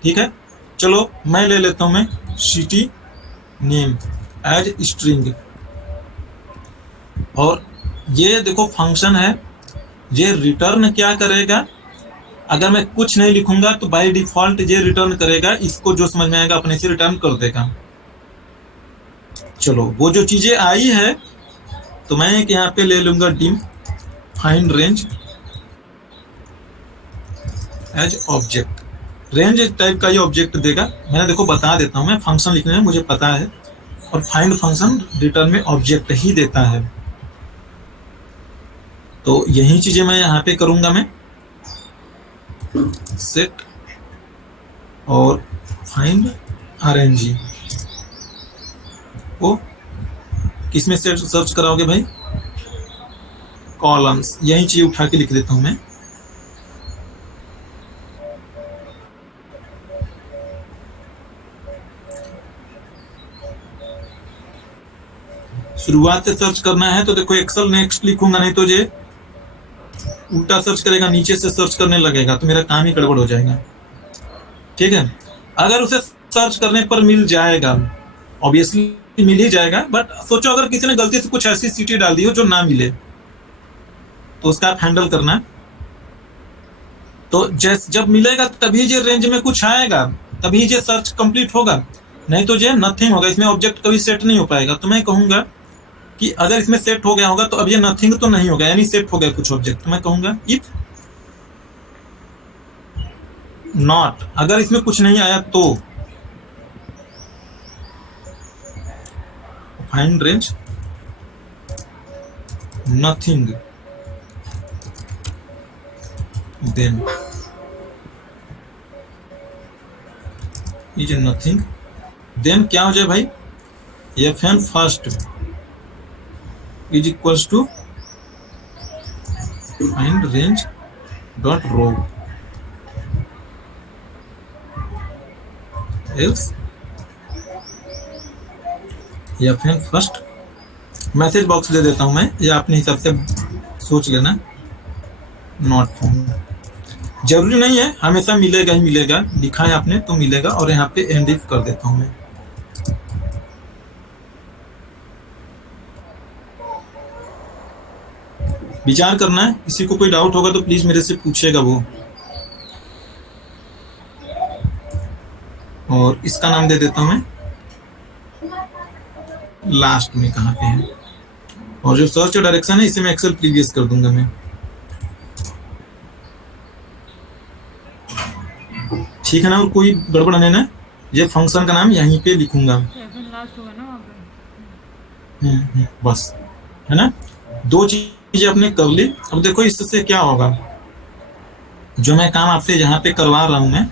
ठीक है। चलो मैं ले लेता हूँ मैं सिटी नेम एज स्ट्रिंग, और ये देखो फंक्शन है, ये रिटर्न क्या करेगा, अगर मैं कुछ नहीं लिखूंगा तो बाय डिफॉल्ट ये रिटर्न करेगा, इसको जो समझ में आएगा अपने से रिटर्न कर देगा। चलो वो जो चीजें आई है, तो मैं एक यहाँ पे ले लूंगा dim find range as object, range type का ये ऑब्जेक्ट देगा। मैंने देखो बता देता हूँ, मैं फंक्शन लिखने में मुझे पता है, और फाइंड फंक्शन रिटर्न में ऑब्जेक्ट ही देता है। तो यही चीजें मैं यहाँ पे करूंगा, मैं सेट और फाइंड आरएनजी को किसमें से सर्च कराओगे भाई, कॉलम्स, यही चीज उठा के लिख देता हूं मैं। शुरुआत से सर्च करना है तो देखो एक्सेल नेक्स्ट लिखूंगा, नहीं तो ये उल्टा सर्च करेगा, नीचे से सर्च करने लगेगा, तो मेरा काम ही गड़बड़ हो जाएगा, ठीक है। अगर उसे सर्च करने पर मिल जाएगा, ऑब्वियसली मिल ही जाएगा, बट सोचो अगर किसी ने गलती से कुछ ऐसी सिटी डाल दी हो जो ना मिले, तो उसका आप हैंडल करना। तो जब मिलेगा तभी ये रेंज में कुछ आएगा, तभी ये सर्च कंप्लीट होगा, नहीं तो ये नथिंग होगा, इसमें ऑब्जेक्ट कभी सेट नहीं हो पाएगा। तो मैं कहूंगा कि अगर इसमें सेट हो गया होगा तो अब ये नथिंग तो नहीं होगा, यानी सेट हो गया कुछ ऑब्जेक्ट, तो मैं कहूंगा इफ नॉट, अगर इसमें कुछ नहीं आया तो find range nothing, then is nothing, then क्या हो जाए भाई, F N first is equals to find range dot row else F N first message box दे देता हूं मैं, या अपने हिसाब से सोच लेना, नॉट फाउंड। जरूरी नहीं है हमेशा मिलेगा ही मिलेगा, लिखा है आपने तो मिलेगा, और यहाँ पे एंड इफ कर देता हूं मैं। विचार करना है, किसी को कोई डाउट होगा तो प्लीज मेरे से पूछेगा वो। और इसका नाम दे देता हूं मैं, लास्ट में कहाँ पे है, और जो सर्च डायरेक्शन है इसे मैं एक्सेल प्रीवियस कर दूंगा मैं। ठीक है ना, और कोई गड़बड़ नहीं ना, ये फंक्शन का नाम यहीं पे लिखूंगा। लास्ट होगा ना वहाँ पे। बस, है ना, दो चीजें आपने कर ली। अब देखो इससे क्या होगा, जो मैं काम आपसे यहाँ पे करवा रहा हूं मैं,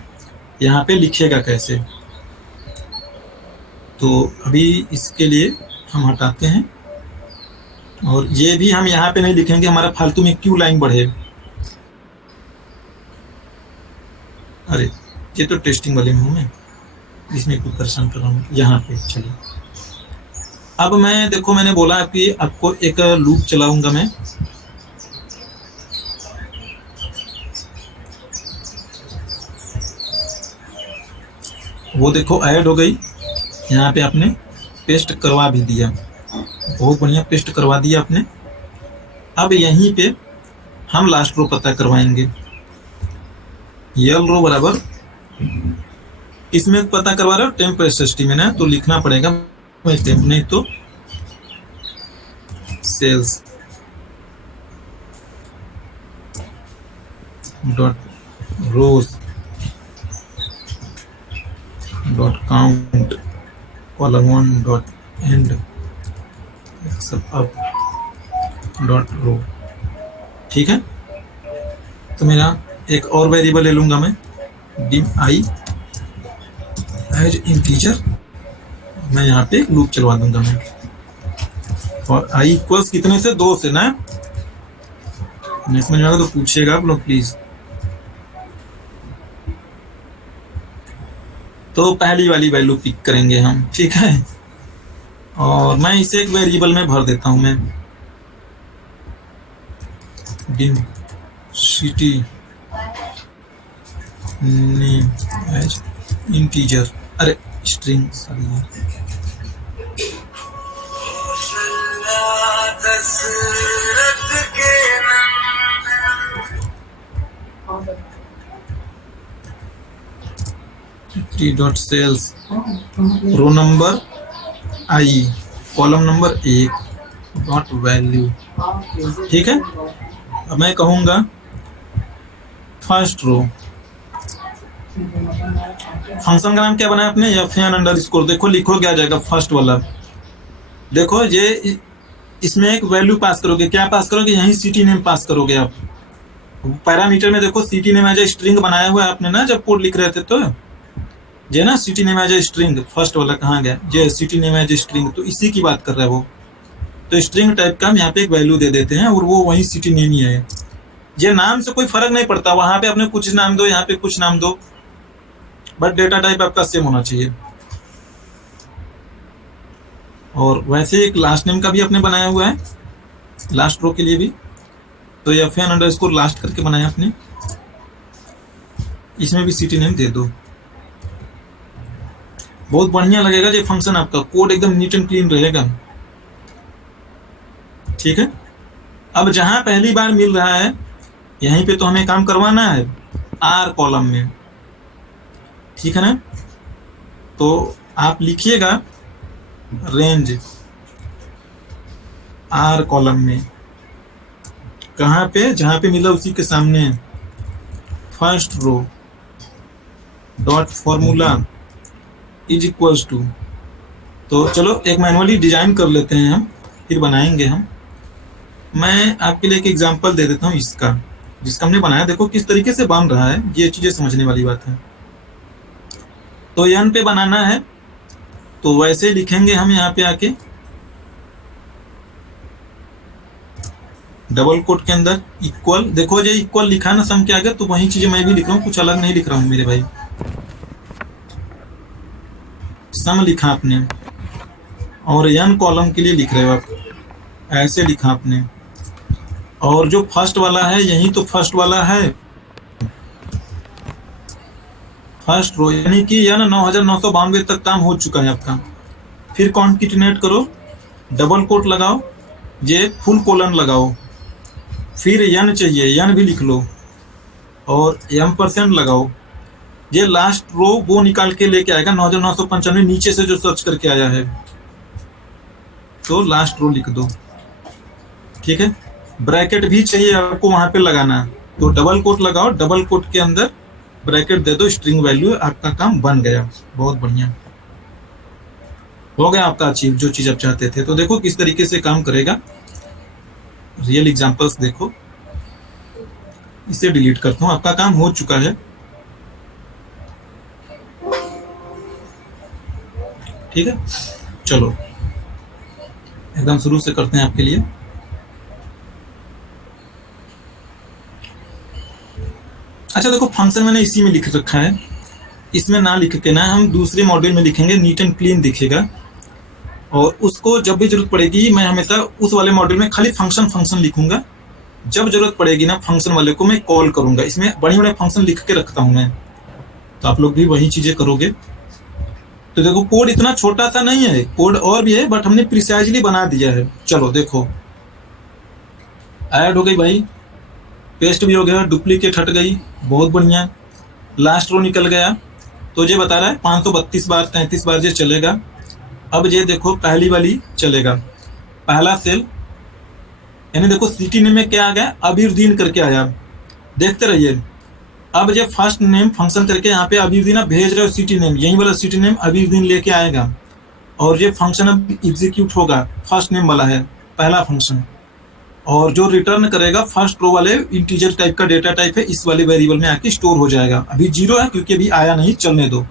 यहाँ पे लिखिएगा कैसे। तो अभी इसके लिए हम हटाते हैं, और ये भी हम यहाँ पे नहीं लिखेंगे, हमारा फालतू में क्यों लाइन बढ़े। अरे ये तो टेस्टिंग वाले में हूँ मैं, इसमें कुछ परेशान कर रहा हूँ यहाँ पे। चलिए अब मैं, देखो मैंने बोला कि आपको एक लूप चलाऊंगा मैं। वो देखो ऐड हो गई, यहाँ पे आपने पेस्ट करवा भी दिया, बहुत बढ़िया पेस्ट करवा दिया आपने। अब यहीं पे हम लास्ट रो पता करवाएंगे, यल रो बराबर, इसमें पता करवा रहे हो टेम्प एसएसटी में ना, तो लिखना पड़ेगा टेम्प, नहीं तो cells dot rows dot count column 1 dot end up dot row. ठीक है, तो मेरा एक और वेरिएबल ले लूंगा मैं, डिम आई एज इंटीजर, मैं यहाँ पे लूप चलवा दूंगा मैं, और आई इक्वल्स कितने से, 2 से ना। नहीं समझ में आएगा तो पूछिएगा आप लोग प्लीज। तो पहली वाली वैल्यू पिक करेंगे हम, ठीक है, और मैं इसे एक वेरिएबल में भर देता हूं मैं, dim city name as integer, अरे string, sorry, T dot cells row number I column number 1 dot value. ठीक है, अब मैं कहूंगा फर्स्ट रो, फंक्शन का नाम क्या बनाया आपने, एफ एन अंडरस्कोर। देखो लिखो क्या आ जाएगा फर्स्ट वाला, देखो ये इसमें एक वैल्यू पास करोगे, क्या पास करोगे, यहीं सिटी नेम पास करोगे आप। पैरामीटर में देखो city name as a string बनाया हुआ है आपने ना, जब कोड लिख रहे थे तो ये ना city name as a string, first वाला कहाँ गया, ये city name as a string, तो इसी की बात कर रहा है वो। तो स्ट्रिंग टाइप का हम यहाँ पे एक वैल्यू दे देते हैं, और वो वही सिटी नेम ही है। ये नाम से कोई फर्क नहीं पड़ता, वहां पे आपने कुछ नाम दो, यहाँ पे कुछ नाम दो, बट डेटा टाइप आपका सेम होना चाहिए। और वैसे एक लास्ट नेम का भी आपने बनाया हुआ है, लास्ट रो के लिए भी, तो एफ एन अंडरस्कोर लास्ट करके बनाया आपने, इसमें भी सिटी नेम दे दो। बहुत बढ़िया लगेगा ये फंक्शन, आपका कोड एकदम नीट एंड क्लीन रहेगा। ठीक है, अब जहां पहली बार मिल रहा है यहीं पे तो हमें काम करवाना है आर कॉलम में। ठीक है ना, तो आप लिखिएगा रेंज आर कॉलम में, कहाँ पे, जहां पे मिला उसी के सामने first row dot formula is equals to. तो चलो एक मैनुअली डिजाइन कर लेते हैं हम, फिर बनाएंगे हम। मैं आपके लिए एक एग्जांपल दे देता हूँ इसका, जिसका हमने बनाया, देखो किस तरीके से बन रहा है, ये चीजें समझने वाली बात है। तो एन पे बनाना है तो वैसे ही लिखेंगे हम यहाँ पे आके डबल कोट के अंदर इक्वल, देखो जो इक्वल लिखा ना सम के आगे, तो वही चीजें मैं भी लिख रहा हूँ, कुछ अलग नहीं लिख रहा हूँ मेरे भाई। सम लिखा आपने और n कॉलम के लिए लिख रहे हो आप, ऐसे लिखा आपने। और जो फर्स्ट वाला है यही तो फर्स्ट वाला है, फर्स्ट रो, यानी कि यह 9992 तक काम हो चुका है आपका। फिर कॉन्केटिनेट करो, डबल कोट लगाओ, ये फुल कोलन लगाओ, फिर n चाहिए, n भी लिख लो और m% लगाओ। ये लास्ट रो वो निकाल के लेके आएगा 9995 नीचे से जो सर्च करके आया है, तो लास्ट रो लिख दो। ठीक है, ब्रैकेट भी चाहिए आपको वहां पे लगाना, तो डबल कोट लगाओ, डबल कोट के अंदर ब्रैकेट दे दो, स्ट्रिंग वैल्यू, आपका काम बन गया। बहुत बढ़िया हो गया आपका अचीव जो चीज आप चाहते थे। तो देखो किस तरीके से काम करेगा, रियल एग्जांपल्स देखो। इसे डिलीट करता हूँ, आपका काम हो चुका है। ठीक है, चलो एकदम शुरू से करते हैं आपके लिए। अच्छा देखो, फंक्शन मैंने इसी में लिख रखा है, इसमें ना लिख के ना हम दूसरे मॉड्यूल में लिखेंगे, नीट एंड क्लीन दिखेगा। और उसको जब भी जरूरत पड़ेगी, मैं हमेशा उस वाले मॉड्यूल में खाली फंक्शन फंक्शन लिखूंगा, जब जरूरत पड़ेगी ना फंक्शन वाले को मैं कॉल करूंगा। इसमें बड़े बड़े फंक्शन लिख के रखता हूं मैं, तो आप लोग भी वही चीजें करोगे। तो देखो कोड इतना छोटा सा नहीं है, कोड और भी है, बट हमने प्रिसाइजली बना दिया है। चलो देखो, ऐड हो गई भाई, पेस्ट भी हो गया, डुप्लीकेट हट गई, बहुत बढ़िया। लास्ट रो निकल गया, तो ये बता रहा है 532 बार 33 बार ये चलेगा। अब ये देखो पहली वाली चलेगा, पहला सेल, यानी देखो सिटी नेम में क्या आ गया, अबीरदीन करके आया, देखते रहिए। अब ये फर्स्ट नेम फंक्शन करके यहाँ पे अबीरदीन आप भेज रहे हो, सिटी नेम यही वाला सिटी नेम अबीरदीन लेके आएगा, और ये फंक्शन अब एग्जीक्यूट होगा, फर्स्ट नेम वाला है पहला फंक्शन। और जो रिटर्न करेगा फर्स्ट रो वाले इंटीजर टाइप का डेटा टाइप है, इस वाले वेरिएबल में आके स्टोर हो जाएगा। अभी 0 है क्योंकि अभी आया नहीं, चलने दो।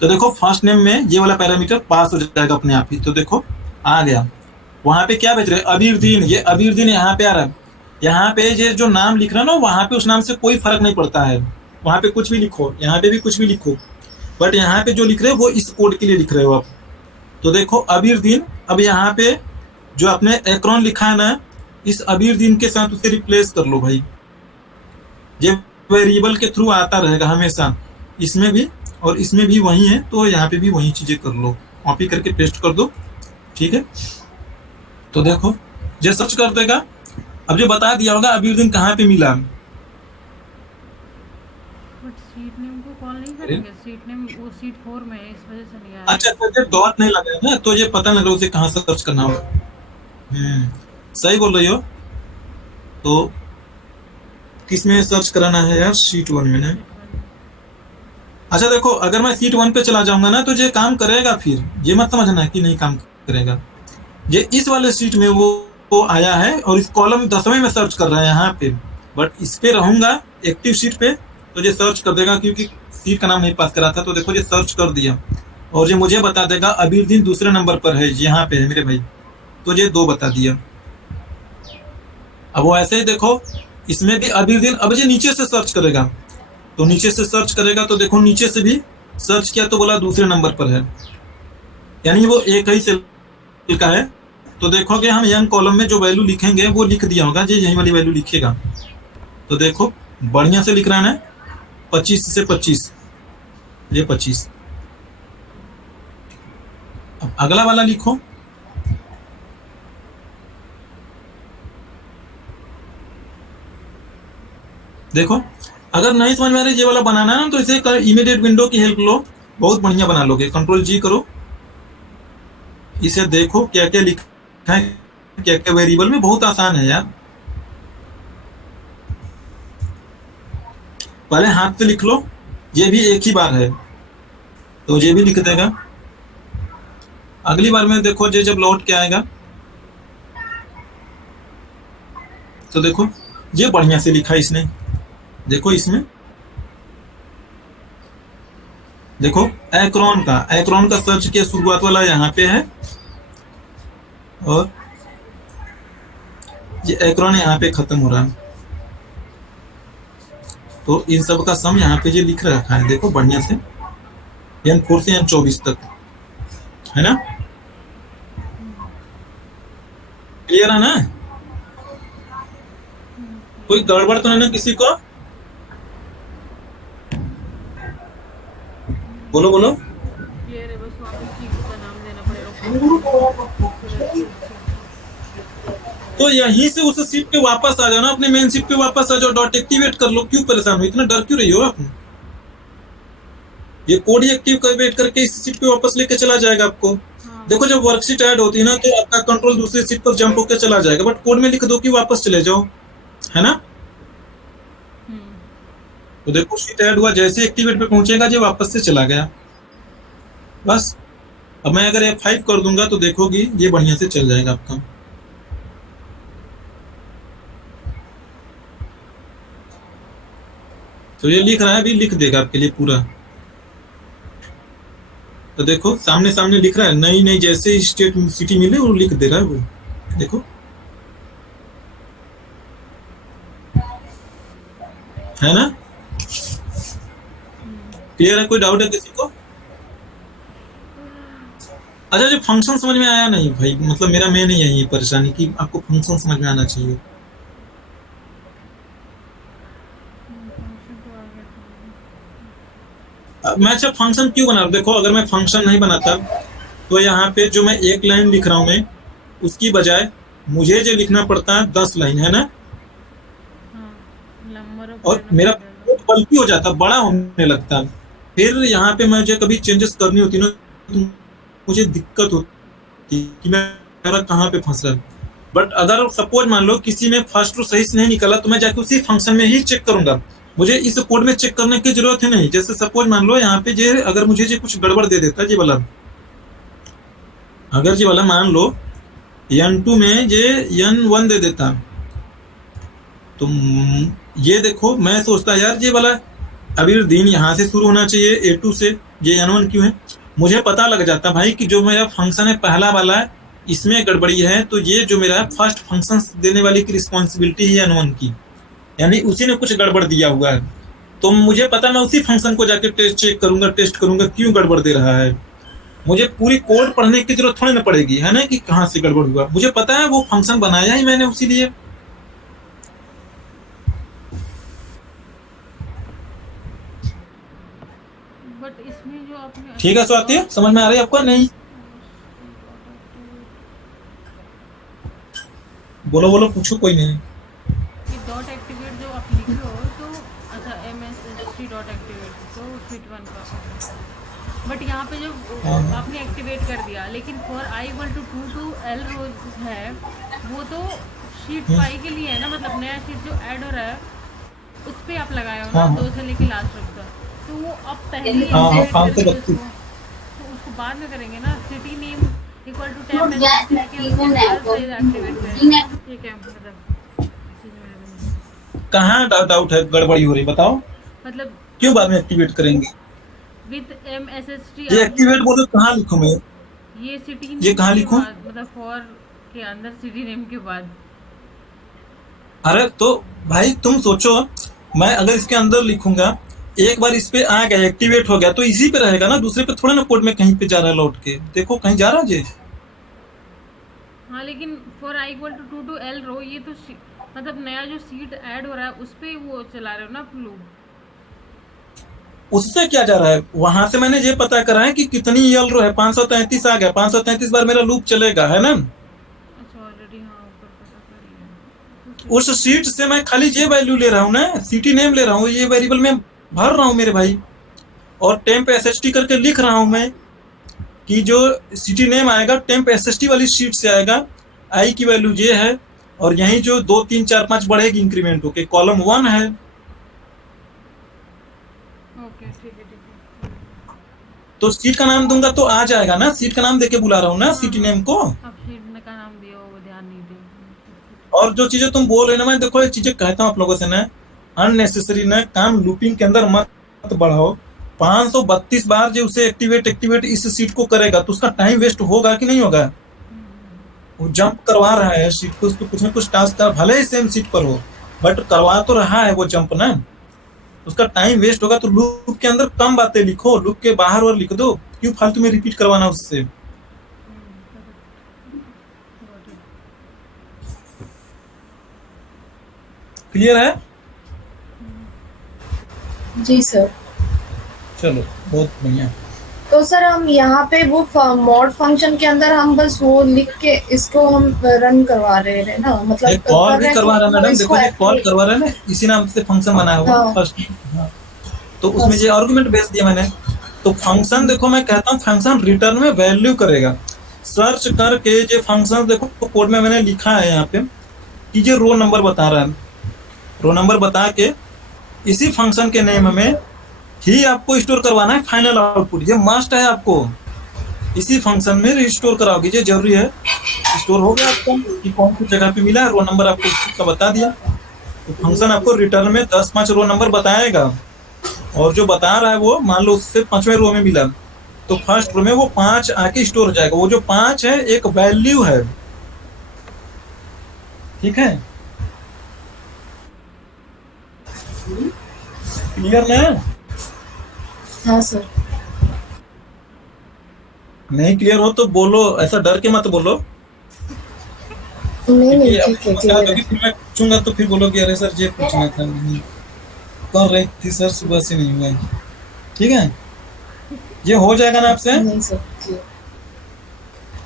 तो देखो फर्स्ट नेम में ये वाला पैरामीटर पास हो जाएगा अपने आप ही, तो देखो आ गया। वहां पे क्या भेज रहे हैं, अबीरदीन, ये अबीरदीन यहाँ पे आ रहा है। यहाँ पे ये जो नाम लिख रहा है ना, वहां पे उस नाम से कोई फर्क नहीं पड़ता है, वहां पे कुछ भी लिखो, यहाँ पे भी कुछ भी लिखो, बट यहाँ पे जो लिख रहे हो वो इस कोड के लिए लिख रहे हो आप। तो देखो अबीरदीन, अब यहाँ पे जो आपने एक्रोन लिखा है ना, इस अबीरदीन के साथ उसे रिप्लेस कर लो भाई। ये वेरिएबल के थ्रू आता रहेगा हमेशा, इसमें भी और इसमें भी वही है, तो यहाँ पे भी वही चीजें कर लो, कॉपी करके पेस्ट कर दो। ठीक है, तो देखो ये सर्च कर देगा। अब जो बता दिया होगा अबीरदीन कहाँ पे मिला, बट सीट नेम को कॉल नहीं करेंगे, सीट नेम वो सीट 4 में है, इस वजह से नहीं आया। अच्छा तो ये डॉट नहीं लगा है ना, तो ये पता नहीं लगा उसे कहाँ सर्च करना होगा। सही बोल रही हो। तो किस में सर्च कराना है यार, शीट 1 में ना। अच्छा देखो, अगर मैं शीट 1 पे चला जाऊंगा ना, तो ये काम करेगा, फिर ये मत समझना कि नहीं काम करेगा। ये इस वाले शीट में वो आया है, और इस कॉलम 10वें में सर्च कर रहा है यहाँ पे, बट इस पे रहूंगा एक्टिव शीट पे, तो ये सर्च कर देगा, क्योंकि शीट का नाम नहीं पास करा था। तो देखो ये सर्च कर दिया, और ये मुझे बता देगा अबीरदीन दूसरे नंबर पर है, यहाँ पे है मेरे भाई, तो ये 2 बता दिया। अब वो ऐसे ही देखो, इसमें भी अबीरदीन, अब ये नीचे से सर्च करेगा, तो नीचे से सर्च करेगा, तो देखो नीचे से भी सर्च किया तो बोला दूसरे नंबर पर है, यानी वो एक ही सेल का है। तो देखोगे हम यंग कॉलम में जो वैल्यू लिखेंगे वो लिख दिया होगा, ये यही वाली वैल्यू लिखेगा। तो देखो बढ़िया से लिख रहा है, 25 से 25, ये 25। अब अगला वाला लिखो, देखो अगर नहीं समझ में आ रही ये वाला बनाना है ना, तो इसे इमीडिएट विंडो की हेल्प लो, बहुत बढ़िया बना लोगे। Ctrl+G करो, इसे देखो क्या क्या लिखा है, क्या क्या वेरिएबल में, बहुत आसान है यार। पहले हाथ से लिख लो, ये भी एक ही बार है, तो ये भी लिख देगा। अगली बार में देखो ये जब लौट के आएगा, तो देखो ये बढ़िया से लिखा इसने, देखो इसमें देखो एक्रोन का सर्च किया, शुरुआत वाला यहाँ पे है, और ये एक्रोन यहाँ पे खत्म हो रहा है। तो इन सब का सम यहाँ पे जो लिख रखा है देखो बढ़िया से, N4 से N24 तक है ना, क्लियर है ना? कोई गड़बड़ तो नहीं ना किसी को? बोलो बोलो। क्लियर है, बस वापस चीज का नाम देना पड़ेगा। तो यहीं से उस सीट पे वापस आ जाओ ना, अपने मेन सीट पे वापस आ जाओ, डॉट एक्टिवेट कर लो। क्यों परेशान हो, इतना डर क्यों रही हो आप? ये कोड ही एक्टिव वेट करके इस सीट पे वापस लेके चला जाएगा आपको। हाँ। देखो जब वर्कशीट ऐड होती है ना तो आपका कंट्रोल दूसरी सीट पर जंप होकर चला जाएगा, बट कोड में लिख दो कि वापस चले जाओ, है ना? तो देखो शीट ऐड हुआ, जैसे एक्टिवेट पे पहुंचेगा जो वापस से चला गया, बस। अब मैं अगर F5 कर दूंगा तो देखोगी ये बढ़िया से चल जाएगा आपका। तो ये लिख रहा है, अभी लिख देगा आपके लिए पूरा। तो देखो सामने सामने लिख रहा है, नई नई जैसे स्टेट सिटी मिले वो लिख दे रहा है वो, देखो है ना? क्लियर है? कोई डाउट है किसी को? अच्छा, जो फंक्शन समझ में आया नहीं भाई, मतलब मेरा मेन ही यही परेशानी कि आपको फंक्शन समझ में आना चाहिए। मैं अच्छा फंक्शन क्यों बना रहा हूं? देखो अगर मैं फंक्शन नहीं बनाता तो यहाँ पे जो मैं एक लाइन लिख रहा हूँ मैं, उसकी बजाय मुझे जो लिखना पड़ता है 10 लाइन, है ना? और मेरा कोड बल्कि हो जाता, बड़ा होने लगता। फिर यहाँ पे मुझे कभी चेंजेस करनी होती ना तो मुझे दिक्कत होती कि मेरा कहाँ पे फंस रहा है। बट अगर सपोज मान लो किसी में फर्स्ट रो सही से नहीं निकला तो मैं जाके उसी फंक्शन में ही चेक करूंगा, मुझे इस कोड में चेक करने की जरूरत ही नहीं। जैसे सपोज मान लो यहाँ पे जे अगर मुझे जे कुछ गड़बड़ दे देता जी वाला, अगर जी वाला मान लो N2 में जे N1 दे देता, तो ये देखो मैं सोचता यार ये वाला अभी दिन यहाँ से शुरू होना चाहिए A2 से, ये N1 क्यों है? मुझे पता लग जाता भाई कि जो मेरा फंक्शन है पहला वाला है इसमें गड़बड़ी है, तो ये जो मेरा फर्स्ट फंक्शन देने वाली की रिस्पॉन्सिबिलिटी है N1 की, यानी उसी ने कुछ गड़बड़ दिया हुआ है। तो मुझे पता, मैं उसी फंक्शन को जाके टेस्ट करूंगा क्यों गड़बड़ दे रहा है। मुझे पूरी कोड पढ़ने की जरूरत थोड़ी ना पड़ेगी, है ना, कि कहाँ से गड़बड़ हुआ। मुझे पता है वो फंक्शन बनाया ही मैंने उसी लिए। बट इसमें जो आपने ठीक है स्वाति, समझ में आ रही है आपको? नहीं बोलो बोलो, पूछो, कोई नहीं। कि डॉट एक्टिवेट जो आप लिख रहे हो तो अच्छा MSST डॉट एक्टिवेट तो शीट 1 का, बट यहाँ पे जो आपने एक्टिवेट कर दिया, लेकिन for I equal to 2 to L रोज है वो तो शीट 5 के लिए है ना, मतलब नया शीट जो ऐड हो रहा है उस पर आप लगाए हो ना, 2 से लेके लास्ट तक का, तो वो अब पहले तो उसको बाद में करेंगे ना। सिटी नेम इक्वल टू 10 ठीक है, मतलब कहाँ डाउट है, गड़बड़ी हो रही बताओ, मतलब क्यों बाद में एक्टिवेट करेंगे? विद MSST ये एक्टिवेट बोलो कहाँ लिखूं मैं? ये सिटी ये कहाँ लिखूं? मतलब फॉर के अंदर सिटी नेम के बाद। अरे तो भाई तुम सोचो, मैं अगर इसके अंदर लिखूंगा, एक बार इस पे आ गया एक्टिवेट हो गया तो इसी पे रहेगा ना, दूसरे पे थोड़ा ना कोड में कहीं पे जा रहा है लौट के। देखो कहीं जा रहा है जी। हाँ लेकिन for I equal to 2 to L रो ये तो मतलब नया जो सीट ऐड हो रहा है उस पे वो चला रहे हो ना आप लोग। उससे क्या जा रहा है, वहां से मैंने ये पता करा है कि कितनी यल रो है, 533 आ गया, 533 बार मेरा लूप चलेगा, है ना? अच्छा ऑलरेडी हाँ ऊपर पता कर लिया। उस सीट से मैं खाली ये वैल्यू ले रहा हूँ ना, सिटी नेम ले रहा हूँ, ये वेरिएबल में भर रहा हूँ मेरे भाई, और टेम्प SST करके लिख रहा हूँ मैं कि जो सिटी नेम आएगा टेम्प SST वाली शीट से आएगा, आई की वैल्यू ये है, और यहीं जो 2 3 4 5 बढ़ेगी इंक्रीमेंट होके, कॉलम 1 है। ओके ठीक है। तो सीट का नाम दूंगा तो आ जाएगा ना, सीट का नाम देके बुला रहा हूँ ना सिटी नेम को। अब शीट का नाम दिया वो ध्यान नहीं दिया। और जो चीजें तुम बोल रहे हो ना, मैं देखो ये चीजें कहता हूँ आप लोगों से ना, अननेसेसरी ना काम लूपिंग के अंदर मत बढ़ाओ। 532 बार जो उसे एक्टिवेट इस सीट को करेगा तो उसका टाइम वेस्ट होगा कि नहीं होगा? वो जंप करवा रहा है सीट को, उसको कुछ ना कुछ टास्क का, भले ही सेम सीट पर हो बट करवा तो रहा है वो जंप ना, उसका टाइम वेस्ट होगा। तो लूप के अंदर कम बातें लिखो, लूप के बाहर और लिख दो, क्यों फालतू में रिपीट करवाना उससे। क्लियर है? जी सर। चलो बहुत बढ़िया। तो सर हम यहाँ पे वो मॉड फंक्शन के अंदर हम बस वो लिख के इसको हम रन करवा रहे हैं ना, मतलब एक कॉल कर भी रहे हैं करवा कि रहा है मतलब मैडम, इसको देखो ये कॉल करवा रहा है ना, इसी नाम से फंक्शन बनाया हुआ हाँ। फर्स्ट। हाँ, तो उसमें जो आर्गुमेंट भेज दिया मैंने, तो फंक्शन देखो मैं कहता हूँ फंक्शन रिटर्न में वैल्यू करेगा। सर्च करके जो फंक्शन देखो कोड में मैंने लिखा है यहाँ पे कि जो रो नंबर बता रहा है, रो नंबर बता के इसी फंक्शन के नेम में ही आपको स्टोर करवाना है फाइनल आउटपुट। ये मस्ट है, आपको इसी फंक्शन में रिस्टोर कराओगे, ये जरूरी है। स्टोर हो गया आपका कि कौन सी जगह पे मिला है, रो नंबर आपको उसका बता दिया, तो फंक्शन आपको रिटर्न में 10-5 रो नंबर बताएगा। और जो बता रहा है वो मान लो उससे 5वें रो में मिला, तो फर्स्ट रो में वो 5 आके स्टोर हो जाएगा। वो जो 5 है एक वैल्यू है, ठीक है? क्लियर ना? हाँ सर। नहीं क्लियर हो तो बोलो, ऐसा डर के मत बोलो। नहीं अब ठीक है, बता क्लियर दोगे है। फिर मैं पूछूंगा तो फिर बोलोगे अरे सर ये पूछना था, नहीं कर रही थी सर, सुबह से नहीं हुआ है। ठीक है, ये हो जाएगा ना आपसे? नहीं सर, क्लियर।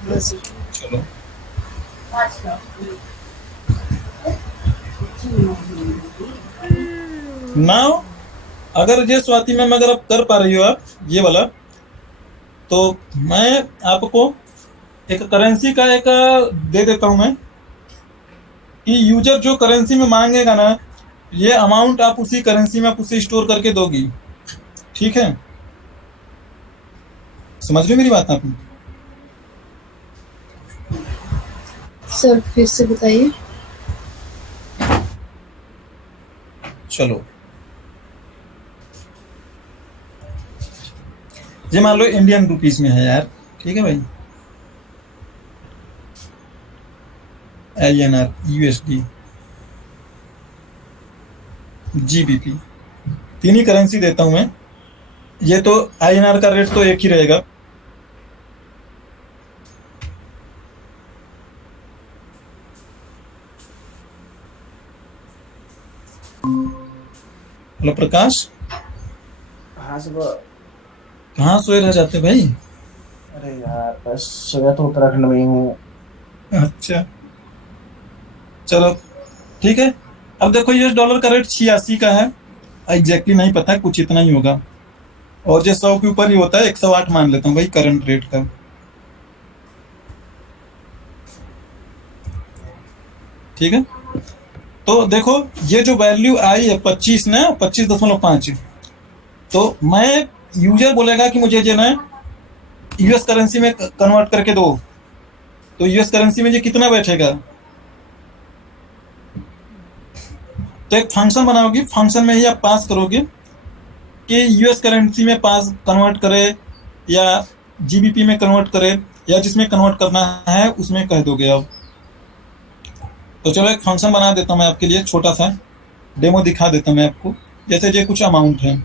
हाँ सर। चलो नाउ, अगर ये स्वाति मैम अगर आप कर पा रही हो आप ये वाला, तो मैं आपको एक करेंसी का एक दे देता हूं मैं कि यूजर जो करेंसी में मांगेगा ना, ये अमाउंट आप उसी करेंसी में आप उसे स्टोर करके दोगी। ठीक है, समझ रहे मेरी बात आपने? सर फिर से बताइए। चलो ये मान लो इंडियन रुपीस में है यार, ठीक है भाई, INR, USD, GBP, तीन ही करेंसी देता हूं मैं। ये तो INR का रेट तो एक ही रहेगा, हेलो प्रकाश, हाँ सुबह। कहाँ सोए रह जाते भाई? अरे यार बस सुबह तो उत्तराखंड में ही हूँ। अच्छा चलो ठीक है। अब देखो US डॉलर का रेट 86 का है, एग्जैक्टली नहीं पता है, कुछ इतना ही होगा। और जो 100 के ऊपर ही होता है, 108 मान लेता हूँ भाई करंट रेट का। ठीक है, तो देखो ये जो वैल्यू आई है 25 ना, 25.5, तो मैं यूजर बोलेगा कि मुझे जो ना US करेंसी में कन्वर्ट करके दो, तो US करेंसी में ये कितना बैठेगा? तो एक फंक्शन बनाओगी, फंक्शन में ही आप पास करोगे कि US करेंसी में पास कन्वर्ट करे या GBP में कन्वर्ट करे, या जिसमें कन्वर्ट करना है उसमें कह दोगे आप। तो चलो एक फंक्शन बना देता हूँ मैं आपके लिए, छोटा सा डेमो दिखा देता हूँ मैं आपको। जैसे ये कुछ अमाउंट है,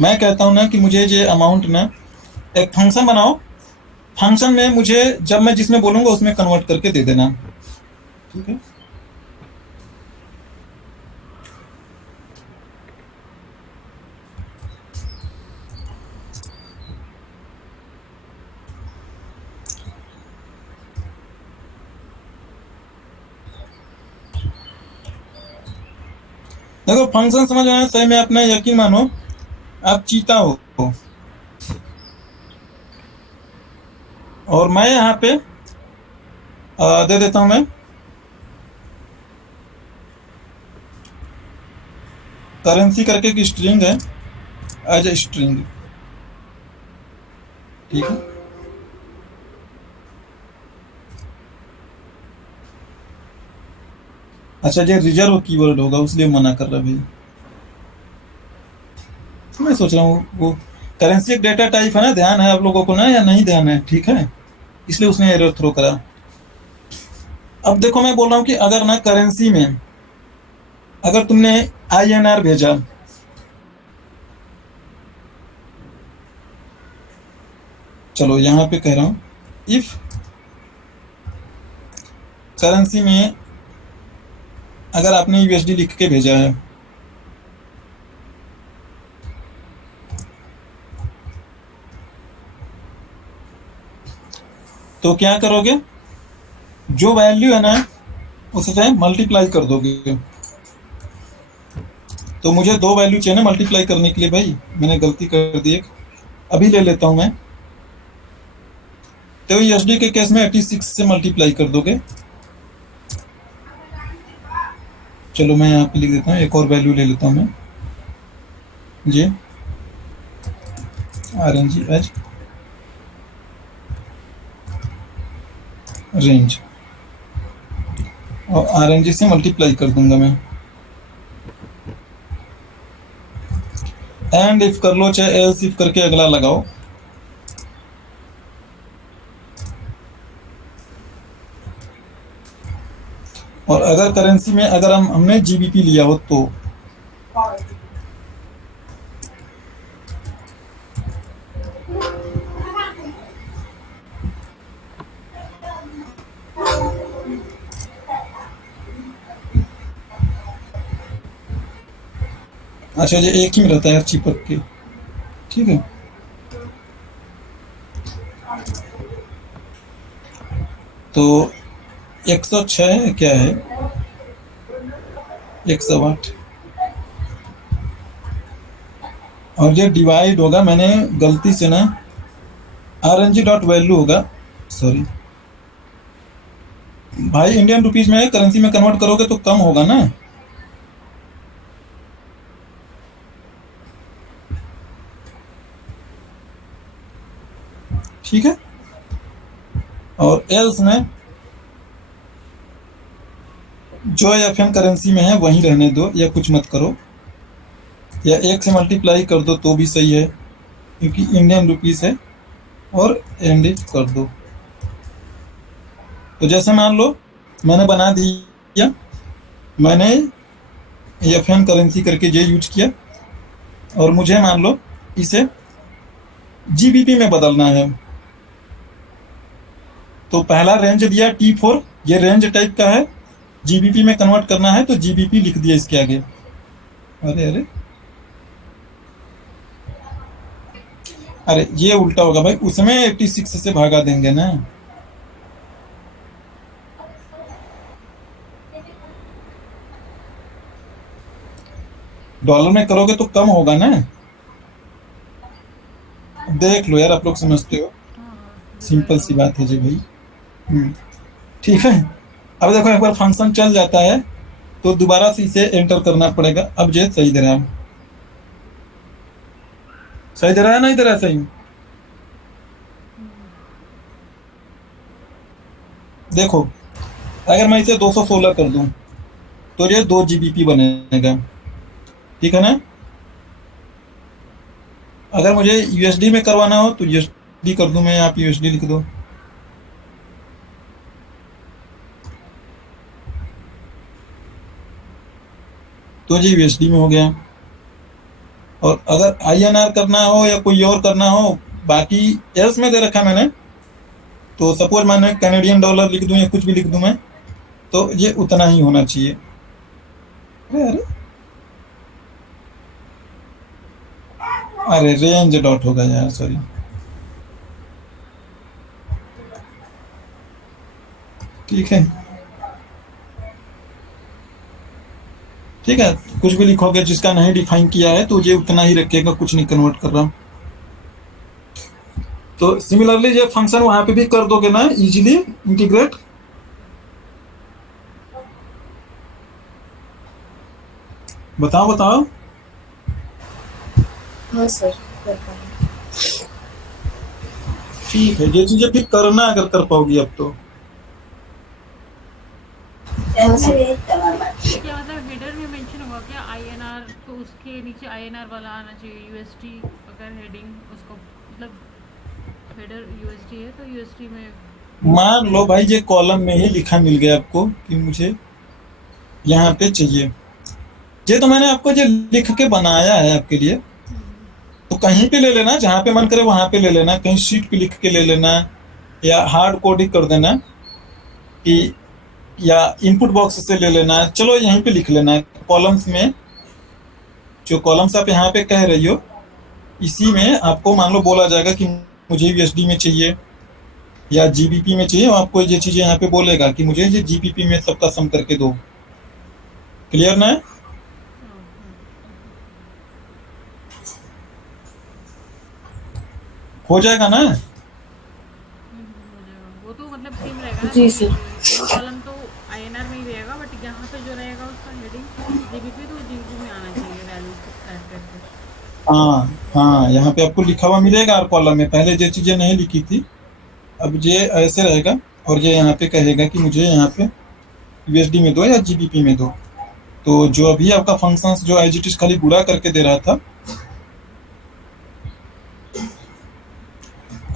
मैं कहता हूँ ना कि मुझे ये अमाउंट ना, एक फंक्शन बनाओ, फंक्शन में मुझे जब मैं जिसमें बोलूंगा उसमें कन्वर्ट करके दे देना। ठीक है, देखो फंक्शन समझ आया, सही में अपना यकीन मानो आप चीता हो। और मैं यहाँ पे दे देता हूँ मैं करेंसी करके की स्ट्रिंग है, एज ए स्ट्रिंग। ठीक है, अच्छा, ये रिजर्व कीवर्ड होगा उसलिए मना कर रहा भाई। मैं सोच रहा हूँ वो करेंसी एक डेटा टाइप है ना, ध्यान है आप लोगों को ना या नहीं ध्यान है? ठीक है, इसलिए उसने एरर थ्रो करा। अब देखो मैं बोल रहा हूँ कि अगर ना करेंसी में अगर तुमने INR भेजा, चलो यहाँ पे कह रहा हूँ इफ करेंसी में अगर आपने USD लिख के भेजा है तो क्या करोगे, जो वैल्यू है ना उससे मल्टीप्लाई कर दोगे। तो मुझे 2 वैल्यू चाहिए ना मल्टीप्लाई करने के लिए भाई, मैंने गलती कर दी एक, अभी ले लेता हूं मैं। तो USD के केस में 86 से मल्टीप्लाई कर दोगे। चलो मैं यहाँ पे लिख देता हूँ, एक और वैल्यू ले लेता हूँ मैं जी, RNG एज रेंज, और RNG से मल्टीप्लाई कर दूंगा मैं। एंड इफ कर लो चाहे एल्स इफ करके अगला लगाओ। और अगर करेंसी में अगर हमने GBP लिया हो तो अच्छा, ये एक ही में रहता है यार चिपक के, ठीक है। तो 106 क्या है, 108, और ये डिवाइड होगा, मैंने गलती से ना RNG डॉट वैल्यू होगा, सॉरी भाई, इंडियन रुपीज में करेंसी में कन्वर्ट करोगे तो कम होगा ना। ठीक है, और एल्स में जो FN करेंसी में है वहीं रहने दो, या कुछ मत करो, या 1 से मल्टीप्लाई कर दो तो भी सही है क्योंकि इंडियन रुपीस है, और एंड इफ कर दो। तो जैसे मान लो मैंने बना दिया, मैंने FN करेंसी करके ये यूज किया, और मुझे मान लो इसे GBP में बदलना है। तो पहला रेंज दिया T4, ये रेंज टाइप का है, GBP में कन्वर्ट करना है तो GBP लिख दिया इसके आगे। अरे अरे अरे ये उल्टा होगा भाई, उसमें 86 से भागा देंगे ना। डॉलर में करोगे तो कम होगा ना, देख लो यार आप लोग समझते हो, सिंपल सी बात है जी भाई। ठीक है, अब देखो एक बार फंक्शन चल जाता है तो दोबारा से इसे एंटर करना पड़ेगा। अब ये सही दे रहा है, सही दे रहा है, नहीं दे रहा है सही? देखो अगर मैं इसे 216 कर दूं तो ये 2 GBP बनेगा, ठीक है ना। अगर मुझे USD में करवाना हो तो USD कर दूं मैं, आप USD लिख दो। तो ये USD में हो गया। और अगर INR करना हो या कोई और करना हो, बाकी एल्स में दे रखा मैंने, तो सपोज मैंने कैनेडियन डॉलर लिख दूं या कुछ भी लिख दूं मैं, तो ये उतना ही होना चाहिए। अरे अरे रेंज डॉट होगा यार, सॉरी। ठीक है, ठीक है, कुछ भी लिखोगे जिसका नहीं डिफाइन किया है तो ये उतना ही रखेगा, कुछ नहीं कन्वर्ट कर रहा। तो सिमिलरली ये फंक्शन वहां पे भी कर दोगे ना इजीली इंटीग्रेट। बताओ बताओ। हाँ सर, कर पाएंगे। ठीक है, ये चीजें फिर करना अगर कर पाओगी अब तो। हाँ सर। तो उसके नीचे INR वाला आना चाहिए, USD अगर हेडिंग उसको मतलब हेडर USD है तो USD में। मान लो भाई ये कॉलम में ही लिखा मिल गया आपको कि मुझे यहाँ पे चाहिए, ये तो मैंने आपको जो लिख के बनाया है आपके लिए, तो कहीं पे ले लेना, जहाँ पे मन करे वहां पे ले लेना, कहीं शीट पे लिख के ले लेना, या हार्ड कोडिंग कर देना कि, या इनपुट बॉक्स से ले लेना, चलो यहीं पे लिख लेना कॉलम्स में। जो कॉलम्स आप यहाँ पे कह रही हो इसी में आपको मान लो बोला जाएगा कि मुझे USD में चाहिए या GBP में चाहिए, आपको ये चीजें यहाँ पे बोलेगा कि मुझे ये GBP में सबका सम करके दो। क्लियर ना है? हो जाएगा ना? हो जाएगा वो तो मतलब सेम रहेगा ना। जी सर। कॉलम तो INR में ही रहेगा, बट यहाँ पे जो रहेगा उसका हेडिंग GBP, तो GBP में आना चाहिए वैल्यू ऐड करके। हाँ हाँ, यहाँ पे आपको लिखा हुआ मिलेगा और कॉलम में पहले जो चीजें नहीं लिखी थी, अब ये ऐसे रहेगा, और ये यहाँ पे कहेगा कि मुझे यहाँ पे USD में दो या GBP में दो। तो जो अभी आपका फंक्शंस जो एज इट इज खाली गुणा करके दे रहा था,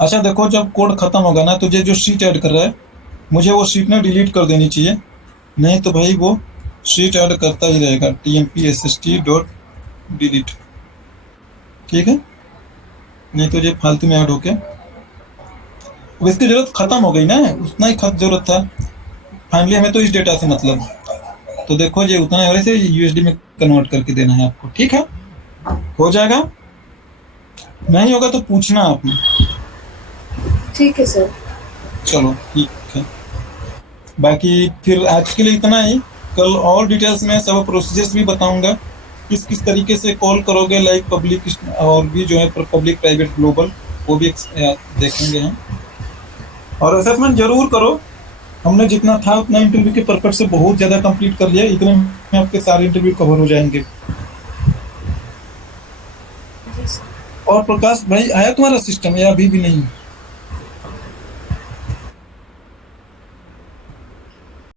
अच्छा देखो जब कोड खत्म होगा ना तो ये जो शीट ऐड कर रहा है मुझे वो शीट ना डिलीट कर देनी चाहिए, नहीं तो भाई वो शीट ऐड करता ही रहेगा, tmpsst.delete, ठीक है? नहीं तो ये फालतू में ऐड होके अब इसकी जरूरत खत्म हो गई ना, उतना ही खत जरूरत था। फाइनली हमें तो इस डेटा से मतलब, तो देखो ये उतना है, से USD में कन्वर्ट करके देना है आपको, ठीक है? हो जाएगा? नहीं होगा तो पूछना आपने। ठीक है सर। चलो ठीक है, बाकी फिर आज के लिए इतना ही। कल और डिटेल्स में सब प्रोसीजर्स भी बताऊंगा, किस किस तरीके से कॉल करोगे, लाइक पब्लिक और भी जो है पब्लिक प्राइवेट ग्लोबल, वो भी देखेंगे हम। और असेसमेंट जरूर करो, हमने जितना था उतना इंटरव्यू के पर्पज से बहुत ज़्यादा कंप्लीट कर लिया, इतने में आपके सारे इंटरव्यू कवर हो जाएंगे। और प्रकाश भाई आया तुम्हारा सिस्टम या अभी भी नहीं?